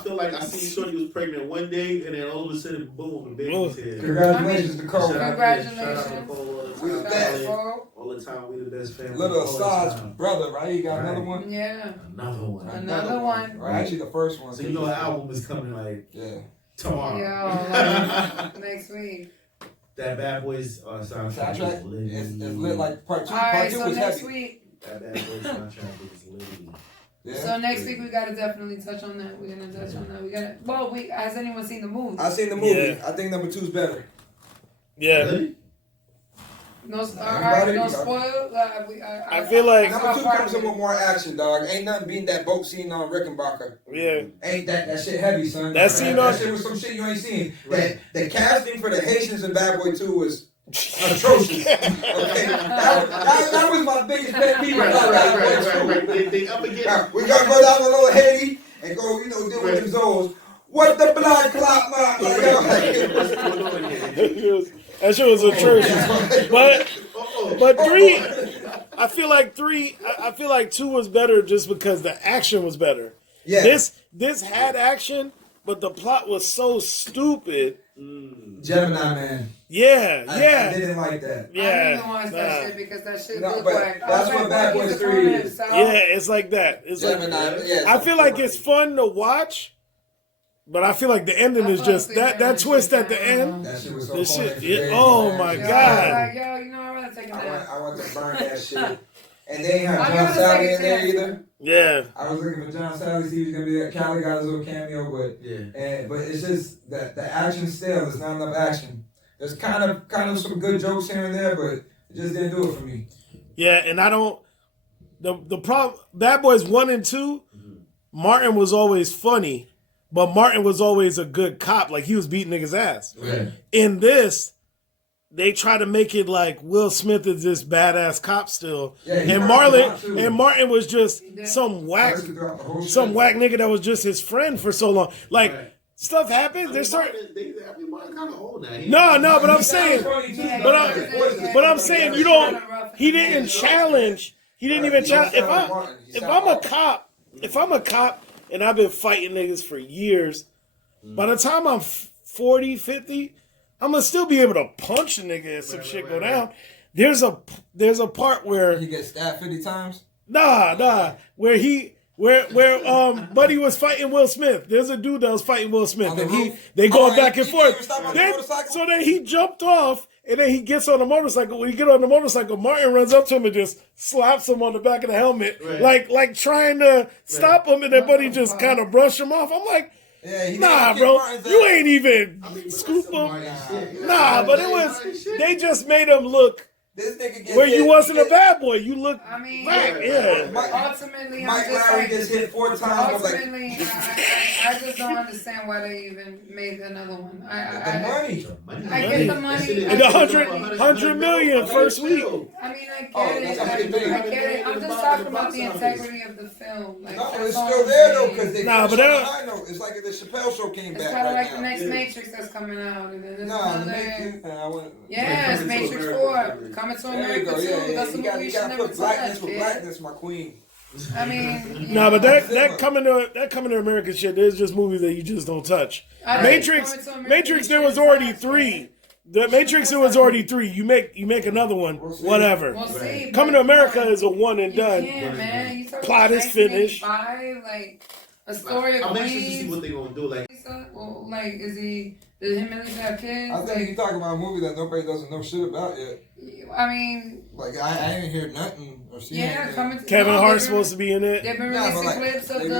feel like I seen Shorty was pregnant one day, and then all of a sudden, boom, the baby's here. Congratulations to Cole. Shout out Congratulations. to Cole all the We time. the best. All the time, we the best family. Little all the Assad's time. brother, right? He got Right. another one. Yeah. Another one. Another one. Right, actually the first one. So you know the album is coming like Yeah. tomorrow. Yo, next week. That Bad Boys soundtrack Soundtrack is lit. is lit like part two. All Part right, two so was next heavy. week. That Bad Boys soundtrack is lit. Yeah. So next week we gotta definitely touch on that. We're gonna touch on that. Has anyone seen the movie? I seen the movie. Yeah. I think number 2's better. Yeah. Really? No, alright, no spoil. I feel like Number 2 comes in with more action, dog. Ain't nothing beating that boat scene on Rickenbacker. yeah. Ain't that shit heavy, son? That scene on- that shit was some shit you ain't seen. The casting for the Haitians in Bad Boy 2 was atrocious. Okay, that was my biggest pet peeve about Bad Boy 2. They up against. Now, we gotta go down to little Haiti and go, deal with them zones. What the blood clot, man? Like, What's going on here? That shit was atrocious. But 3, I feel like 2 was better just because the action was better. yeah, This had action, but the plot was so stupid. Gemini Man. Yeah, I didn't like that. I didn't even yeah. watch that shit because that shit No, looked but like. that's what Bad Boys 3 is. Yeah, it's like that. It's like Gemini. Yeah, I feel like it's fun to watch, but I feel like the ending is just that twist at the end. That shit was so This corny shit, for yeah, days, oh man. my Yo, God. I'd rather take a nap. I went to burn that shit. And they ain't have I'm John gonna Sally take in there a either. Yeah, I was looking for John Sally, see he was gonna be there. Cali got his little cameo, but it's just that the action still, there's not enough action. There's kind of some good jokes here and there, but it just didn't do it for me. yeah, and I don't. The problem, Bad Boys 1 and 2, Martin was always funny, but Martin was always a good cop. Like he was beating niggas' ass. Right. In this, they try to make it like Will Smith is this badass cop still, Yeah, he and worked a lot, too. Martin was just some whack nigga that was just his friend for so long. Like stuff happens. They start. Martin kind of old now. No, but I'm saying, but I'm saying you don't. He didn't challenge. He didn't even challenge. If I'm a cop and I've been fighting niggas for years, by the time I'm 40, 50, I'm gonna still be able to punch a nigga and some shit go down. There's a part where He gets stabbed 50 times? where Buddy was fighting Will Smith. There's a dude that was fighting Will Smith, On the and roof? they going back and he forth. didn't stop on the Then, motorcycle? so then he jumped off, and then he gets on the motorcycle. When he get on the motorcycle, Martin runs up to him and just slaps him on the back of the helmet, like trying to stop him, and then Buddy just kind of brushed him off. I'm like, Yeah, nah, bro, you ain't even scoop him. Nah, but it was, they just made him look This nigga gets where hit, you wasn't he a bad boy. You look I mean, black, yeah. ultimately, Mike I'm just Lowry like, gets hit 4 times. I was like, ultimately, I just don't understand why they even made another one. the money. I get the money. And 100 million first week. I mean, I get Oh, it. that's I how they get make it. I'm just talking about the integrity of the film. Like, No, that's it's all still I'm there though, saying. because they Nah, finished but on a that- high note. It's like if the Chappelle show came It's back kind of right like the now. next Matrix that's coming out, and then there's Nah, the another. Matrix. I wouldn't. Yeah, it's Matrix 4 coming to There you America go. too. Yeah, That's a you movie you should gotta never put blackness touch, with kid. blackness, my queen. I mean, Nah, but Yeah. that coming to America shit. There's just movies that you just don't touch. I Matrix, think Coming to America Matrix. There shit was is already nice, 3. The Matrix. There was already 3. You make another one. We'll see. Whatever. We'll see. Coming but to America come on. is a one and You done. can't, man. You talking Plot about is finished. 1985, like a story of I'm anxious to see Queens. what they gonna do. Like, Well, like, did him and Lisa have kids? I think you're talking about a movie that nobody doesn't know shit about yet. I mean, Like I ain't hear nothing or seen yeah, anything. coming to Kevin no, Hart's they've been- supposed to be in it. They've been Yeah, but releasing like, clips of they the,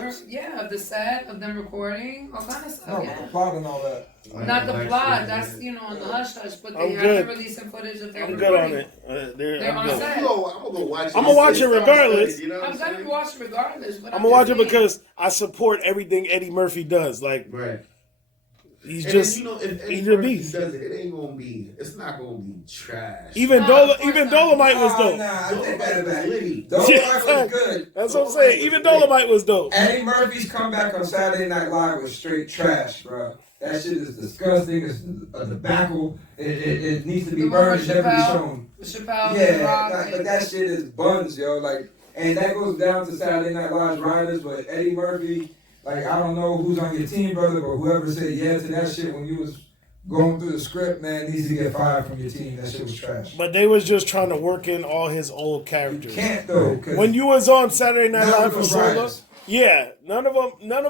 released clips? of the set of them recording, all kind of stuff. No, but Yeah. the plot and all that. Not the plot. That's on the hush hush, but they I'm have good. been releasing footage of their I'm good on recording. it. They're I'm on good. set. I'm gonna go watch it. I'ma watch it regardless. You know what I'm gonna saying? watch it regardless. But I'm gonna watch it just saying. because I support everything Eddie Murphy does. Like Right. he's And just then, if Eddie he's a Murphy beast. does it, it's not gonna be trash. Even Nah, of course not. Dolomite was dope. Nah, I take that back. Liddy. Dolomite was good. That's what I'm saying. Even Dolomite was dope. Eddie Murphy's comeback on Saturday Night Live was straight trash, bro. That shit is disgusting. It's a debacle. It needs to be The one burned. with Never be Chappelle. shown. Chappelle, Yeah, Rock, but that shit is buns, yo. Like, and that goes down to Saturday Night Live's writers, but Eddie Murphy, like, I don't know who's on your team, brother, but whoever said yeah to that shit when you was going through the script, man, needs to get fired from your team. That shit was trash. But they was just trying to work in all his old You characters. can't though, cause When you was on Saturday Night none Live of for those so long, writers. yeah, none of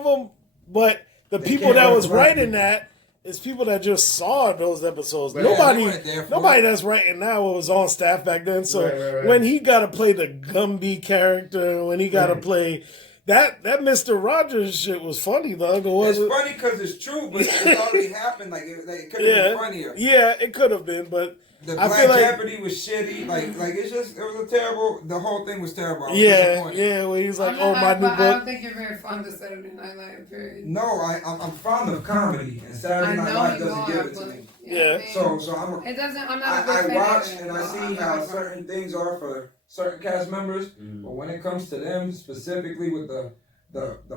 them. But the They people can't that write was the right writing people. that, it's people that just saw those episodes. Right. Nobody, Yeah, they weren't there for nobody it. that's writing now was on staff back then. So Right. when he got to play the Gumby character, when he got to Right. play that Mr. Rogers shit was funny, though. It's funny because it's true, but it's already happened. Like it could have been funnier. Yeah, it could have been, but The I Black feel like Jeopardy was shitty. Like it was a terrible. The whole thing was terrible. I was yeah, disappointed. yeah. When he's like, I'm "Oh, not- my new but I book." don't think you're very fond of Saturday Night Live, period. No, I'm fond of comedy, and Saturday I Night know Live you doesn't are, give it to but me. Yeah. So I'm a, it doesn't. I'm not a big I fan watch of it. and I see I'm how not a- certain things are for certain cast members, but when it comes to them specifically with the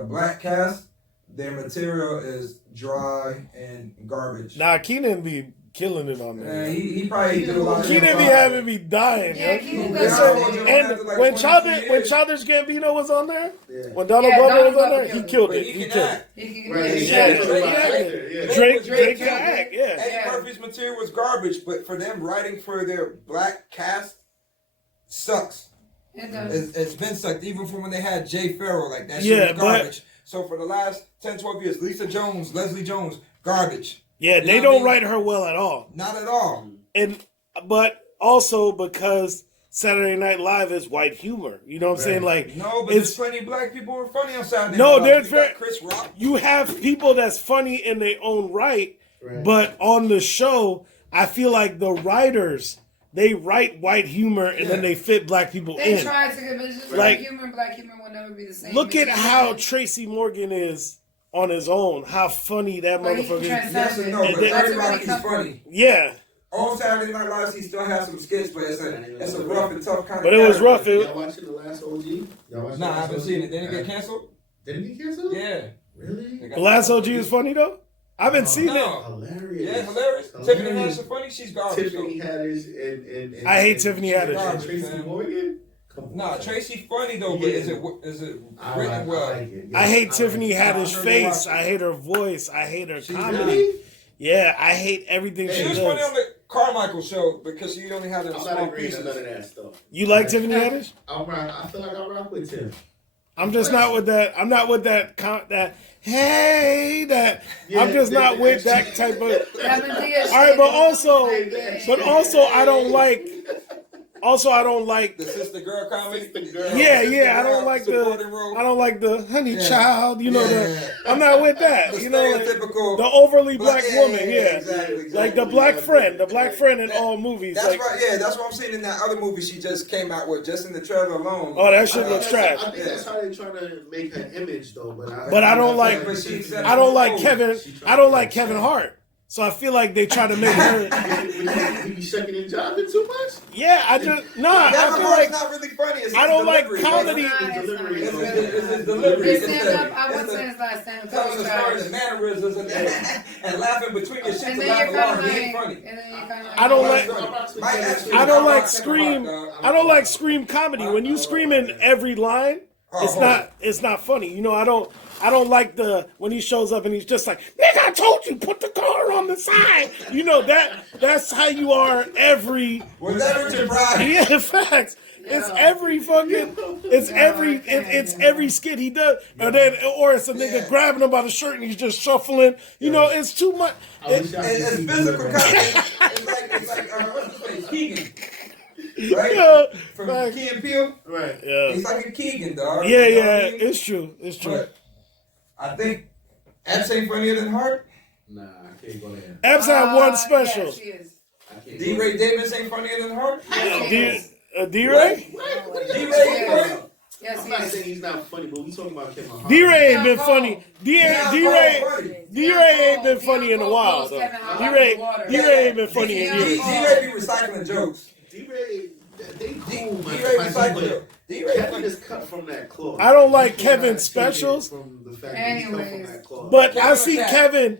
black cast, their material is dry and garbage. Nah, Keenan be killing it on there. He probably do a lot of Keenan be improv. having me dying. Yeah, yo. Keenan Yeah, does. I so- told you, And after like when 22 years. Childish Gambino was on there, Yeah. when Donald Yeah, Glover Donald was on there, Glover he killed But it. he He can killed it. act. He can- Right. yeah, Yeah, yeah, Drake yeah. acted. Yeah. Drake Drake can killed it. act, yeah. Eddie Yeah. Murphy's material was garbage, but for them writing for their black cast sucks. It does. It's been sucked even from when they had Jay Farrell. Like that Yeah, shit was but- garbage. So for the last 10, 12 years, Lisa Jones, Leslie Jones, garbage. Yeah, You they know what I don't mean? write her well at all. Not at all. But also because Saturday Night Live is white humor. You know what I'm saying? Like, No, but it's there's plenty of black people who are funny on Saturday No, Night Live. there's You got very- Chris Rock. you have people that's funny in their own right, Right. but on the show, I feel like the writers, they write white humor and then Yeah. they fit black people They in. try to get, but it's just Like- like humor and black humor will never be the same. Look at It's how just- Tracy Morgan is on his own. How funny that But he motherfucker is. trans- Yes and no, And but then- 30 That's Rock, really he's tough. funny. Yeah, On Saturday Night Live, he still has some skits, but it's a rough and tough kind but of it was character. rough. Y'all watching The Last OG? Y'all watching Nah, I The Last haven't OG? seen it. Didn't it get canceled? Didn't he cancel? Yeah. Really? They got The Last canceled. OG is funny though. I haven't seen it. No. Hilarious. Yeah, hilarious. Tiffany Haddish is funny. She's garbage. Tiffany though. Haddish and I hate Tiffany and Haddish. Tracy Man. Morgan? Come on. Nah, Tracy funny though, but Yeah. is it I written like- well? I like it. Yeah, I hate like Tiffany it. Haddish's I face. watch it. I hate her voice. I hate her She's comedy. Really? Yeah, I hate everything She she was funny does. on the Carmichael show because she only had a I'm small not agreeing pieces. to none of that stuff. You like Tiffany Haddish? I feel like I rock with Tim. I'm just not with that. I'm not with that. Hey, that. Yeah, I'm just not with that type of. All right, but also, I don't like. Also, I don't like. The sister girl comedy. Sister girl. Yeah, Sister yeah. I girl don't like supporting role. the. I don't like the honey Yeah. child. You know Yeah. the. I'm not with that. The You know, like, stereotypical the overly black yeah, woman. yeah, Yeah, exactly. like the black friend. The black friend in all movies. That's Like, right. Yeah, that's what I'm seeing in that other movie she just came out with, just in the trailer alone. oh, that shit I looks think trash. I think that's how they're trying to make her image, though. But I don't like. But she accepted I don't like the role. Kevin. I don't like Kevin Hart. So I feel like they try to make her. You be shucking and jiving too much? Yeah, I just I Kevin feel Hart's like not really funny. It's I his don't like delivery. comedy. It's his delivery. His It's stand up, I the- went to his last stand up. telling the story, the mannerisms, and laughing between your shit And to then laugh you're kind along. of He like, ain't funny. and then you're kind of like, I don't like. I don't like Kevin scream. Hart, dog. I don't like scream comedy. When you scream in every line, it's not funny. You know, I don't like when he shows up and he's just like, nigga, I told you, put the car on the side. You know, that's how you are every. Was that Richard Pryor? Yeah, facts. It's every fucking. It's every skit he does, or it's a nigga grabbing him by the shirt and he's just shuffling. You know, it's too much. It's physical comedy. It's like what's his face? Keegan. Right? Yeah, From like- Key and Peele. Right. Yeah, He's like a Keegan, dog. yeah, You know what yeah. I mean? It's true. It's true. But I think Epps ain't funnier than Hart. Nah, I can't go there. Epps had one special. Yeah, she is. I can't D. go Ray Davis ain't funnier than Hart. D-Ray? D. Ray ain't funny. Yes, I'm he not is. saying he's not funny, but we talking about Kevin Hart. D-Ray ain't Yeah, been Paul. funny. D-Ray ain't been funny in a while, though. D-Ray ain't been funny in D. years. Ray be recycling jokes. D-Ray, they D. cool, man. Ray recycling jokes. D. Ray Kevin funny. is cut from that cloth. I don't like You cannot Kevin's take it specials. From the fact that he's cut from Anyways. that cloth. But I Kevin see Cat. Kevin.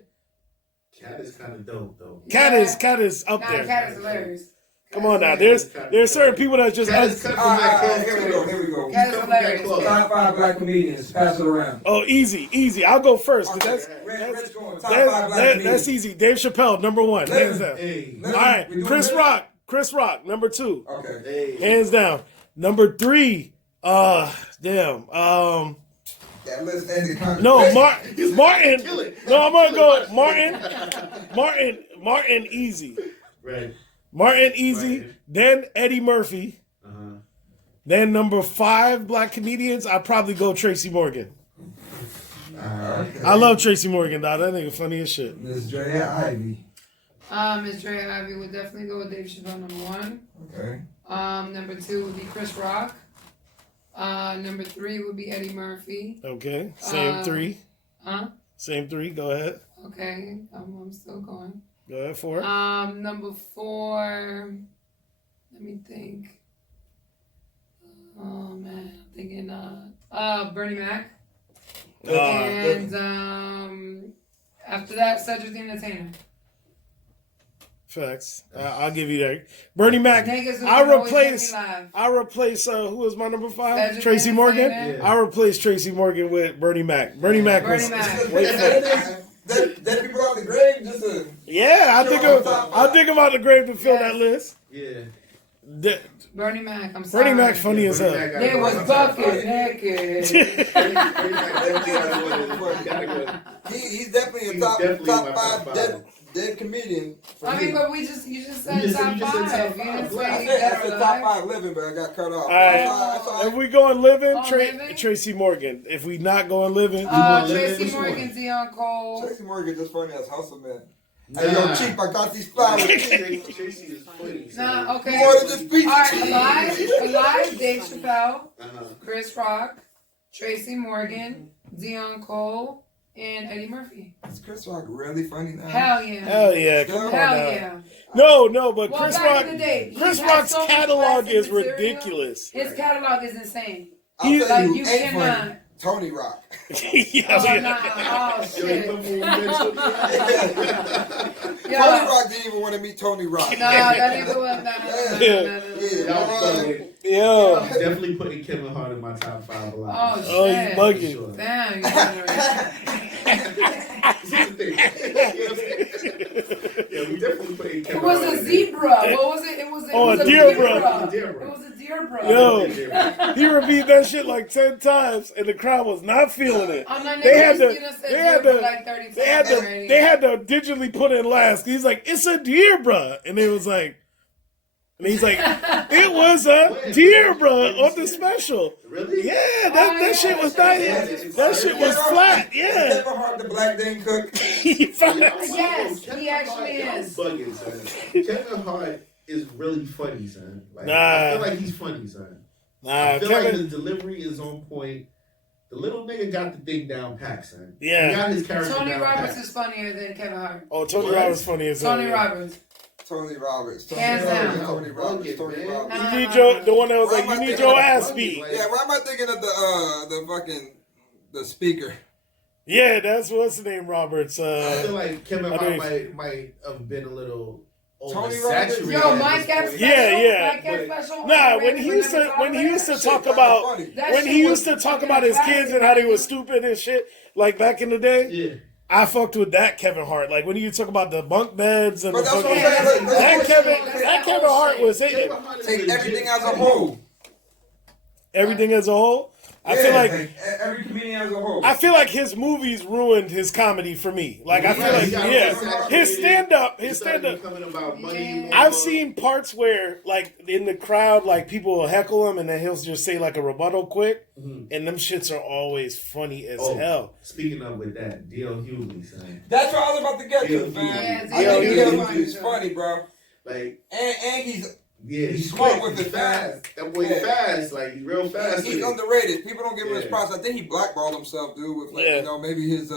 Cat is kind of dope, though. Cat is up Nah, there. Cat is hilarious. Come on now. There's certain people that just. Cat is cut from that cloth. Here we go. Here we go. Cat He's is cut from that hilarious. cloth. Top 5 black comedians. Pass it around. Oh, easy. I'll go first. 'Cause Okay, that's Rich going. Top 5 black that's comedians. easy. Dave Chappelle, number one, hands down. Hey, All right, We doing Chris this? Rock. Chris Rock, number 2, Okay. hey. hands down. Number 3, damn. That list ended kind of No, crazy. Martin. Kill it. No, I'm gonna go Martin easy. Right. Martin easy. Martin. Then Eddie Murphy. Uh-huh. Then number 5 black comedians. I'd probably go Tracy Morgan. Okay. I love Tracy Morgan, dog. That nigga funny as shit. Miss Drea Ivy. Miss Dre Ivy would definitely go with Dave Chappelle, number 1. Okay. Number 2 would be Chris Rock. Number 3 would be Eddie Murphy. Okay, same 3. Huh? Same 3. Go ahead. Okay, I'm still going. Go ahead, 4. Number 4. Let me think. Oh man, I'm thinking. Bernie Mac. And after that, Cedric the Entertainer. Facts. I'll give you that. Bernie Mac. Niggas who I can always replace. make me laugh. I replace. Who was my number 5? Cedric Tracy the Morgan. Entertainer. I replace Tracy Morgan with Bernie Mac. Bernie Mac Bernie was. Mac. Dead people out the grave, just a Yeah, I think I'll dig him out the grave to fill Yes. that list. Yeah. Bernie Mac. I'm sorry. Bernie Mac funny as hell. They was bucket naked. he's definitely a He's top definitely top my five top dead comedian. For I me. mean, but you just said You just top said 5. top You five. didn't I say said dead that's or the top alive. 5 living, but I got cut off. All right. That's all If right. we going living, Living? Tracy Morgan. If we not going living, Tracy Which one? Morgan, Dion Cole. Tracy Morgan just funny as hustle man. Nah. Hey, yo, Chief, I got these flowers. Tracy is funny. Nah, okay. You ordered this pizza. Alright, alive, Dave Chappelle, Uh-huh. Chris Rock, Tracy Morgan, Dion Cole, and Eddie Murphy. Is Chris Rock really funny now? Hell yeah. hell yeah, come on Hell now. yeah. No, but Well, Chris back Rock. in the day, he Chris had Rock's so much catalog classic is material. ridiculous. His catalog is insane. I'll He's- tell Like, you, you ain't cannot. funny. Tony Rock. Yeah, Oh, yeah. nah. Oh, Yo, shit. come on, mental. Yo. Tony Rock didn't even want to meet Tony Rock. Nah, that even was nah. Yeah. Y'all bugging. Yo. I'm definitely putting Kevin Hart in my top 5 alive. Oh, shit. Oh, you bugging. Sure. Damn, you ignorant. Yeah, we definitely putting Kevin It was Hart a in there. zebra. What was it? It was Oh, it was a deer deer bra. It Deer bra. was a deer bra. Yo, he repeated that shit like 10 times, and the crowd was not feeling it. I'm not They had niggas, to- you done said they deer had bra to- like 30 times They had to digitally put in last. He's like, it's a deer, bruh. And they was like, and he's like, it was a deer, bruh, on the special. Really? Yeah, that shit was not that shit was flat. Yeah. Kevin Hart, the black Dane cook. Yes, Kevin he actually Hart, is. y'all bugging, son. Kevin Hart is really funny, son. Like, Nah. I feel like he's funny, son. Nah, I feel like Kevin. his delivery is on point. The little nigga got the thing down pat, son. Yeah. He got his character Tony down Roberts pat. is funnier than Kevin Hart. Oh, Tony What? Roberts funny as hell. Tony yeah. Roberts. Tony Roberts. Hands down. Tony Roberts. Bugging, Tony man. Roberts. You need the one that was like, you need your ass Bugging, beat. like- Yeah, why am I thinking of the fucking the speaker? Yeah, that's what's the name, Roberts. I feel like Kevin I Hart think- might have been a little Tony oversaturated. Yo, at Mike this Epps point. Yeah. Mike Epps special. Nah, when he used to talk about That when shit he was used to talk fucking about his classic, kids and how they man. were stupid and shit, like back in the day, Yeah. I fucked with that Kevin Hart. Like when you talk about the bunk beds and But the that's what I'm fucking, saying. that Kevin Hart was Kevin hitting Hart is Take legit. everything as a whole. everything as a whole. I feel like every comedian as a whole. I feel like his movies ruined his comedy for me. Like I feel Yeah, like he got yeah, his stand up. It started becoming about money. Yeah. I've seen parts where, like, in the crowd, like, people will heckle him and then he'll just say, like, a rebuttal quick. Mhm. And them shits are always funny as Oh, hell. Speaking of with that, D.L. Hughley, son. That's what I was about to get to, Yeah, fam. yeah, I yeah, think yeah. he's funny, bro. Like, And he's yeah, He's he's smart quick, with he's it, fast. That boy Yeah. fast, like he's real fast. he's with it. underrated. People don't give him his Yeah. props. I think he blackballed himself, dude, with like Yeah. you know maybe his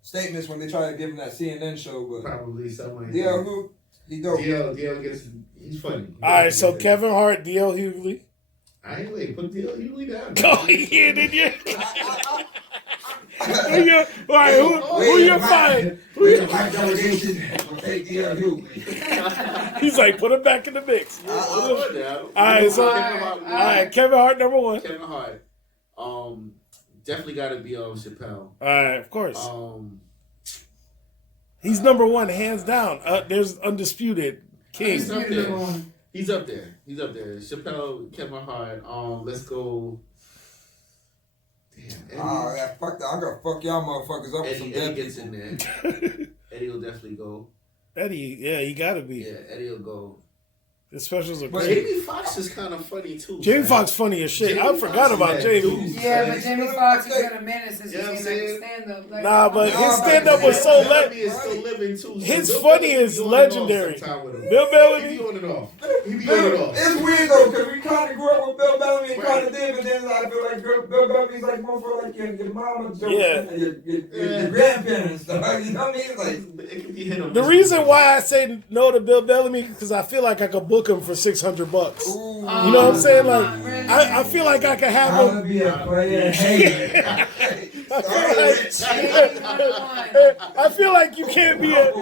statements when they try to give him that CNN show. But Probably something like DL that. who he dope. DL gets, he's funny. Alright, so Kevin Hart, D.L. Hughley. I ain't like put DL Hughley down. Oh, yeah, did you? Who you? Alright, who you find? Who We you? the black delegation will take DL who. He's like, put him back in the mix. Alright, so, alright, Kevin Hart, number one. Kevin Hart. Definitely got to be on Chappelle. Alright, of course. He's He's number one, hands down. There's undisputed king. up there. He's up there. Chappelle, Kevin Hart. Let's go. Oh, yeah, fuck that. I'm gonna fuck y'all motherfuckers up with some Eddie dead gets people. in there. Eddie will definitely go. Eddie, yeah, he gotta be. Yeah, Eddie will go. His specials are But great. Jamie Foxx is kind of funny too. Jamie man. Foxx funny as shit. I Jamie forgot Foxx about is Jamie. that dude, Yeah, man. but Jamie Foxx has been a minute since You know what I'm he came saying? back to stand up. Like, Nah, but Nah, his stand up was so Bill lit. Bellamy is still living too. So His Bill funny Bellamy is be on and off legendary. sometime with him. Bill He Bellamy. be on and off. He be on and off. It's weird though, because we kind of grew up with Bill Bellamy and kind of did, but then I feel like Bill Bellamy's like more for like your mama, Yeah. your grandparents, stuff. You know what I mean? Like, It can be hit or The miss. reason why I say no to Bill Bellamy because I feel like I could book him for $600. ooh, You know what I'm saying? come Like, on, really? I feel like I could have I'm him. gonna be a player hater. I feel like you can't be a.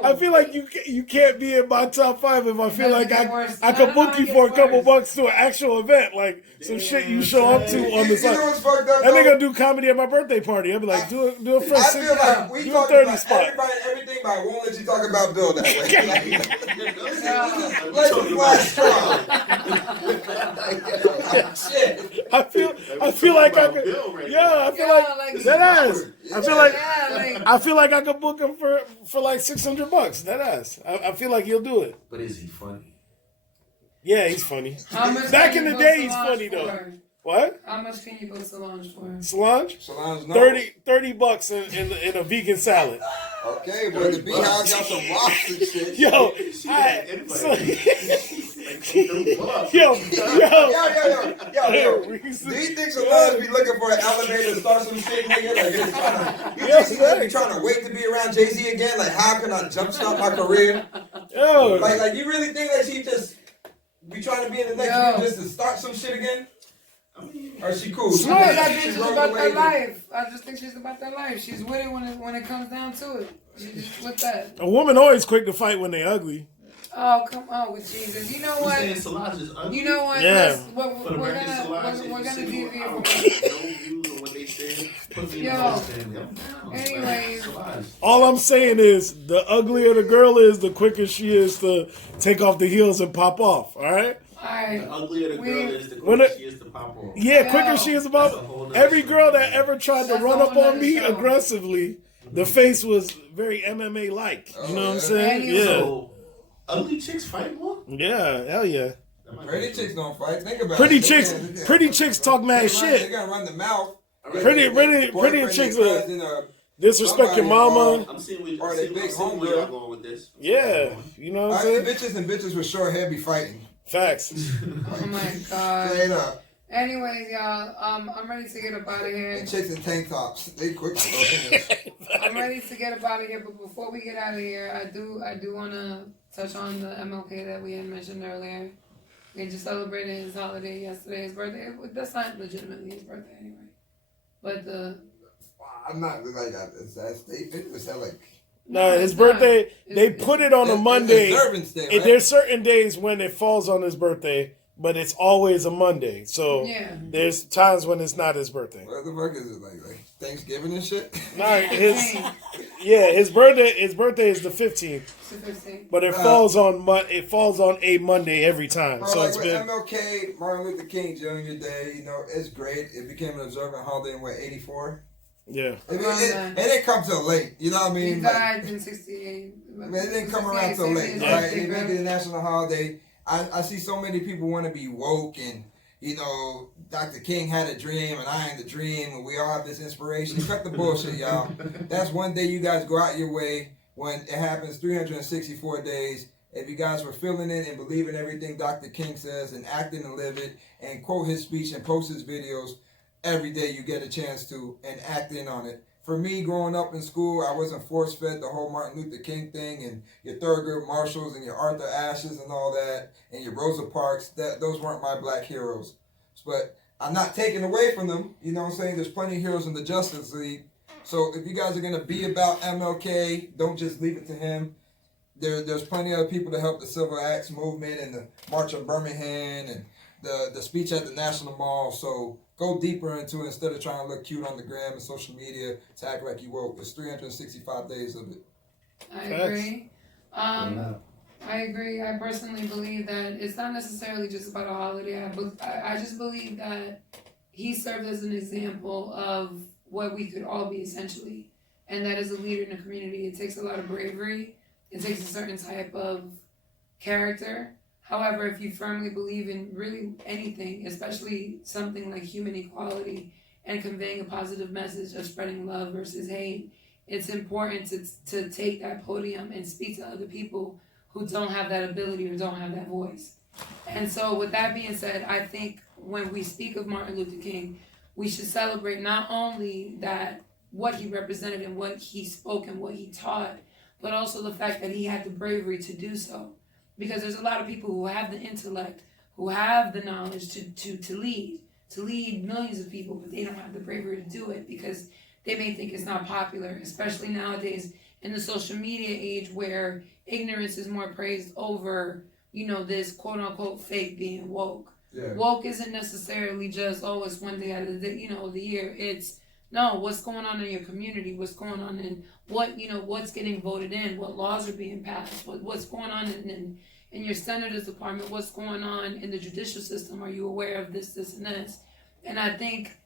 I feel like you can't be in my top 5 if I feel like I could book you for a couple bucks to an actual event, like some shit you show up to on the You side. know what's fucked up? And they though? gonna do comedy at my birthday party. I'll be like, do a fresh I feel like we do a talk 30 about spot. everybody and everything, but I won't let you talk about Bill that way. Let's Let's flash strong. Shit. I feel like I could. Yeah, I feel like that ass. I feel like I could book him for like $600. That ass. I feel like he'll do it. But is he funny? Yeah, he's funny. How much Back can in you the book day, he's Solange funny though. for? What? How much can you book Solange for? Solange? Solange, no. $30 in a vegan salad. Okay, but the Beehive got some rocks and shit. Yo, yo. Yo. Do you think Solange be looking for an elevator to start some shit, nigga? Like, you think she be trying to wait to be around Jay-Z again? Like, how can I jumpstart my career? Yo. Like, you really think that she just be trying to be in the next year just to start some shit again? Or is she cool? I think that bitch She is rode about the that wave. life. I just think she's about that life. She's with it when it comes down to it. She's just with that. A woman always quick to fight when they ugly. Oh, come on with Jesus. You know You what? saying Solange is ugly? You know what? Yeah. For the We're record, Solange, gonna if you deviate single, I from don't have no views on what they say. Put me in Yo. the host family. I'm down. Anyways. Solange. All I'm saying is, the uglier the girl is, the quicker she is to take off the heels and pop off. All right? Alright. The uglier the girl is, the When quicker it- she is to pop off. Yeah, quicker she is That's a whole about. nother Every story. girl that ever tried to That's run a up whole on nother me show. aggressively, the face was very MMA like. You know what I'm saying? yeah. Yeah. So, ugly chicks fight more? Yeah, hell yeah. That might be Pretty true. chicks don't fight. Think about Pretty it. chicks talk mad They shit. gotta run the mouth. Pretty Boyfriend, chicks their are cousin, disrespect your mama. I'm seeing where, Or I'm they seeing, big I'm seeing where homegirl. y'all going with this. Yeah, you know what I'm I see saying? bitches and bitches with short hair be fighting. Facts. Oh my god. Straight up. Anyways, y'all, I'm ready to get up out of here. And chicks in tank tops. They quick to go in. I'm ready to get up out of here, but before we get out of here, I do want to touch on the MLK that we had mentioned earlier. We just celebrated his holiday yesterday, his birthday. That's not legitimately his birthday anyway. But I'm not like is that statement? Was that like No, his it's not. birthday, they put it on a it's Monday. Observance Day, And right? there's certain days when it falls on his birthday, but it's always a Monday. So yeah, there's times when it's not his birthday. What the fuck is it like Thanksgiving and shit? Nah, his birthday is the 15th, it's the 15th. but it falls on a Monday every time. Bro, So like it's with been MLK, Martin Luther King Jr. Day, you know, it's great. It became an observant holiday in 84. yeah. It didn't come till late. You know what I He mean? Like, died in 68. I mean, it didn't come around till late, Yeah. right? It made it a national holiday. I see so many people want to be woke and, you know, Dr. King had a dream and I am the dream and we all have this inspiration. Cut the bullshit, y'all. That's one day you guys go out your way when it happens 364 days. If you guys were feeling it and believing everything Dr. King says and acting and live it and quote his speech and post his videos every day you get a chance to and act in on it. For me, growing up in school, I wasn't force-fed the whole Martin Luther King thing and your Thurgood Marshalls and your Arthur Ashes and all that and your Rosa Parks. Those weren't my black heroes. But I'm not taking away from them. You know what I'm saying? There's plenty of heroes in the Justice League. So if you guys are going to be about MLK, don't just leave it to him. There's plenty of people to help the Civil Acts movement and the March on Birmingham and the speech at the National Mall. So go deeper into it instead of trying to look cute on the gram and social media to act like you woke. It's 365 days of it. I agree. I agree. I personally believe that it's not necessarily just about a holiday. I just believe that he served as an example of what we could all be essentially. And that as a leader in a community, it takes a lot of bravery. It takes a certain type of character. However, if you firmly believe in really anything, especially something like human equality and conveying a positive message of spreading love versus hate, it's important to take that podium and speak to other people who don't have that ability or don't have that voice. And so with that being said, I think when we speak of Martin Luther King, we should celebrate not only that what he represented and what he spoke and what he taught, but also the fact that he had the bravery to do so. Because there's a lot of people who have the intellect, who have the knowledge to lead millions of people, but they don't have the bravery to do it because they may think it's not popular, especially nowadays in the social media age where ignorance is more praised over, this quote unquote fake being woke. Yeah. Woke isn't necessarily just, it's one day out of the year. It's, no, what's going on in your community? What's going on in what's getting voted in? What laws are being passed? What's going on in your senator's department? What's going on in the judicial system? Are you aware of this, and this? And I think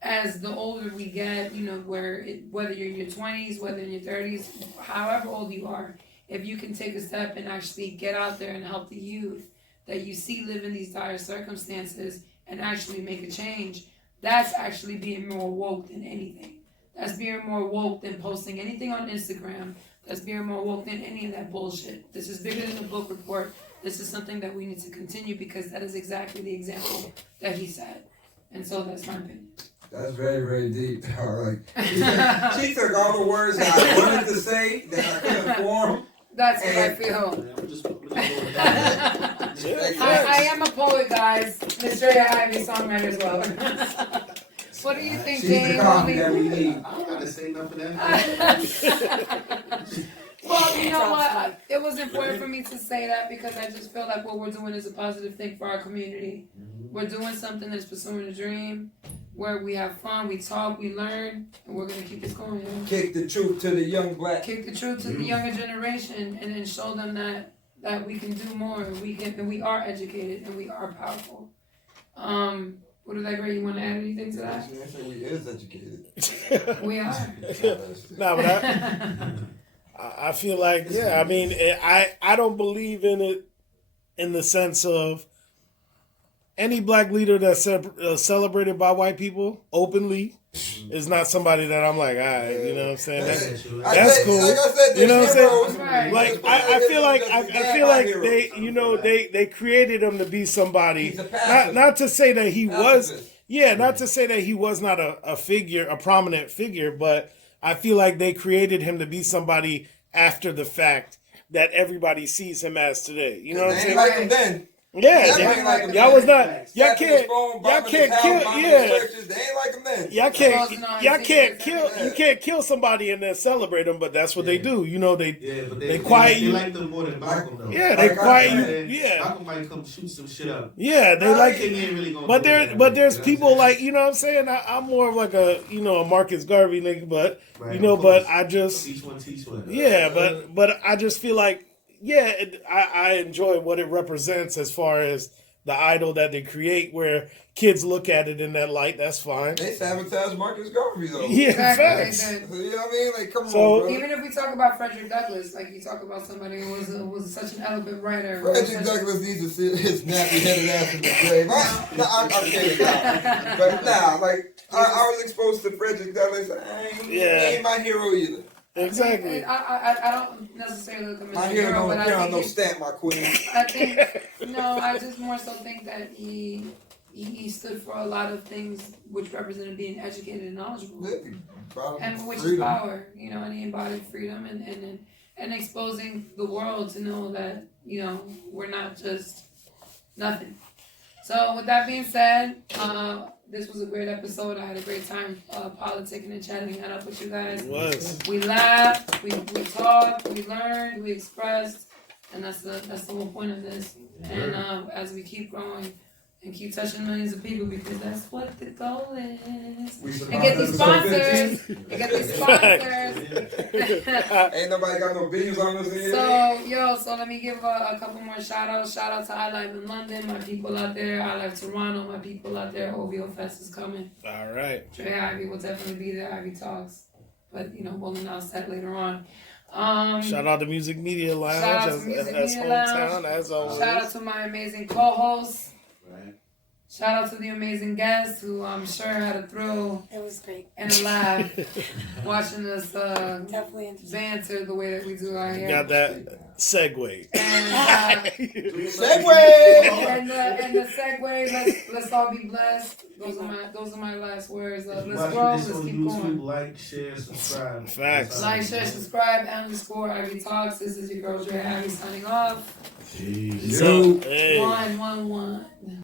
as the older we get, whether you're in your 20s, whether in your 30s, however old you are, if you can take a step and actually get out there and help the youth that you see live in these dire circumstances and actually make a change, that's actually being more woke than anything. That's being more woke than posting anything on Instagram. That's being more woke than any of that bullshit. This is bigger than the book report. This is something that we need to continue because that is exactly the example that he set. And so that's my opinion. That's very, very deep. She took all the words that I wanted to say that I couldn't form. That's what I feel. I am a poet, guys. Miss Drea Ivy, songwriter as well. What do you think, James? She's the coffee that we need. I don't gotta say nothing. Well, you know what? It was important for me to say that because I just feel like what we're doing is a positive thing for our community. We're doing something that's pursuing a dream, where we have fun, we talk, we learn, and we're gonna keep this going. Kick the truth to the young black. Kick the truth to the younger generation, and then show them that we can do more, and we are educated, and we are powerful. What is that, Gray? You want to add anything to that? I say we is educated. We are. No, but I feel like, I mean, I don't believe in it in the sense of any black leader that's celebrated by white people openly is not somebody that I'm like, all right, you know what I'm saying? That's cool. Like I said, you know what I'm saying? Right. Like I feel like they, they created him to be somebody. Not to say that he was, not to say that he was not a figure, a prominent figure, but I feel like they created him to be somebody after the fact that everybody sees him as today. You know what I'm saying? Like him then. Yeah, y'all was not. Y'all can't kill. They ain't like him then. Y'all can't kill somebody and then celebrate them, but that's what they do. You know, they quiet you. They like them more than Malcolm, though. Yeah, they quiet you. Yeah, Malcolm might come shoot some shit up. Yeah, they like it. Really but there's people like, you know what I'm saying. I'm more of like a a Marcus Garvey nigga, but but I just each one teach one. Yeah, but I just feel like. Yeah, I enjoy what it represents as far as the idol that they create, where kids look at it in that light. That's fine. They sabotage Marcus Garvey though. Yeah, exactly. You know what I mean? Like, come on, bro. Even if we talk about Frederick Douglass, like you talk about somebody who was such an eloquent writer. Frederick Douglass needs to sit his nappy-headed ass in the grave. I'm kidding. But like I was exposed to Frederick Douglass. He ain't my hero either. Exactly. I don't necessarily look at him as a hero, but I think no stamp, my queen. I think I just more so think that he stood for a lot of things which represented being educated and knowledgeable, and which is power, and he embodied freedom and exposing the world to know that we're not just nothing. So with that being said, this was a great episode. I had a great time politicking and chatting that up with you guys. It was. We laughed, we talked, we learned, we expressed, and that's the whole point of this. And as we keep growing, and keep touching millions of people because that's what the goal is. We And survived get these episode 15. sponsors. And get these sponsors. Ain't nobody got no billions on us here. So let me give a couple more shout outs. Shout out to I Live in London, my people out there. I Live Toronto, my people out there. OVO Fest is coming. All right. Dre Ivy will definitely be there. Ivy Talks. But, we'll announce that later on. Shout out to Music Media Lounge. Shout out to Music Media Lounge. As always. Shout out to my amazing co-hosts. Right. Shout out to the amazing guests who I'm sure had a thrill It was great. and a laugh watching us Definitely interesting. banter the way that we do out here. Got that segue. And, Segue! and the segue, let's all be blessed. Those are my last words. Let's grow, let's keep going. Like, share, subscribe. Facts. Like, share, subscribe, _Ivy Talks. This is your girl Dre Ivy signing off. Jeez. So, hey. 111.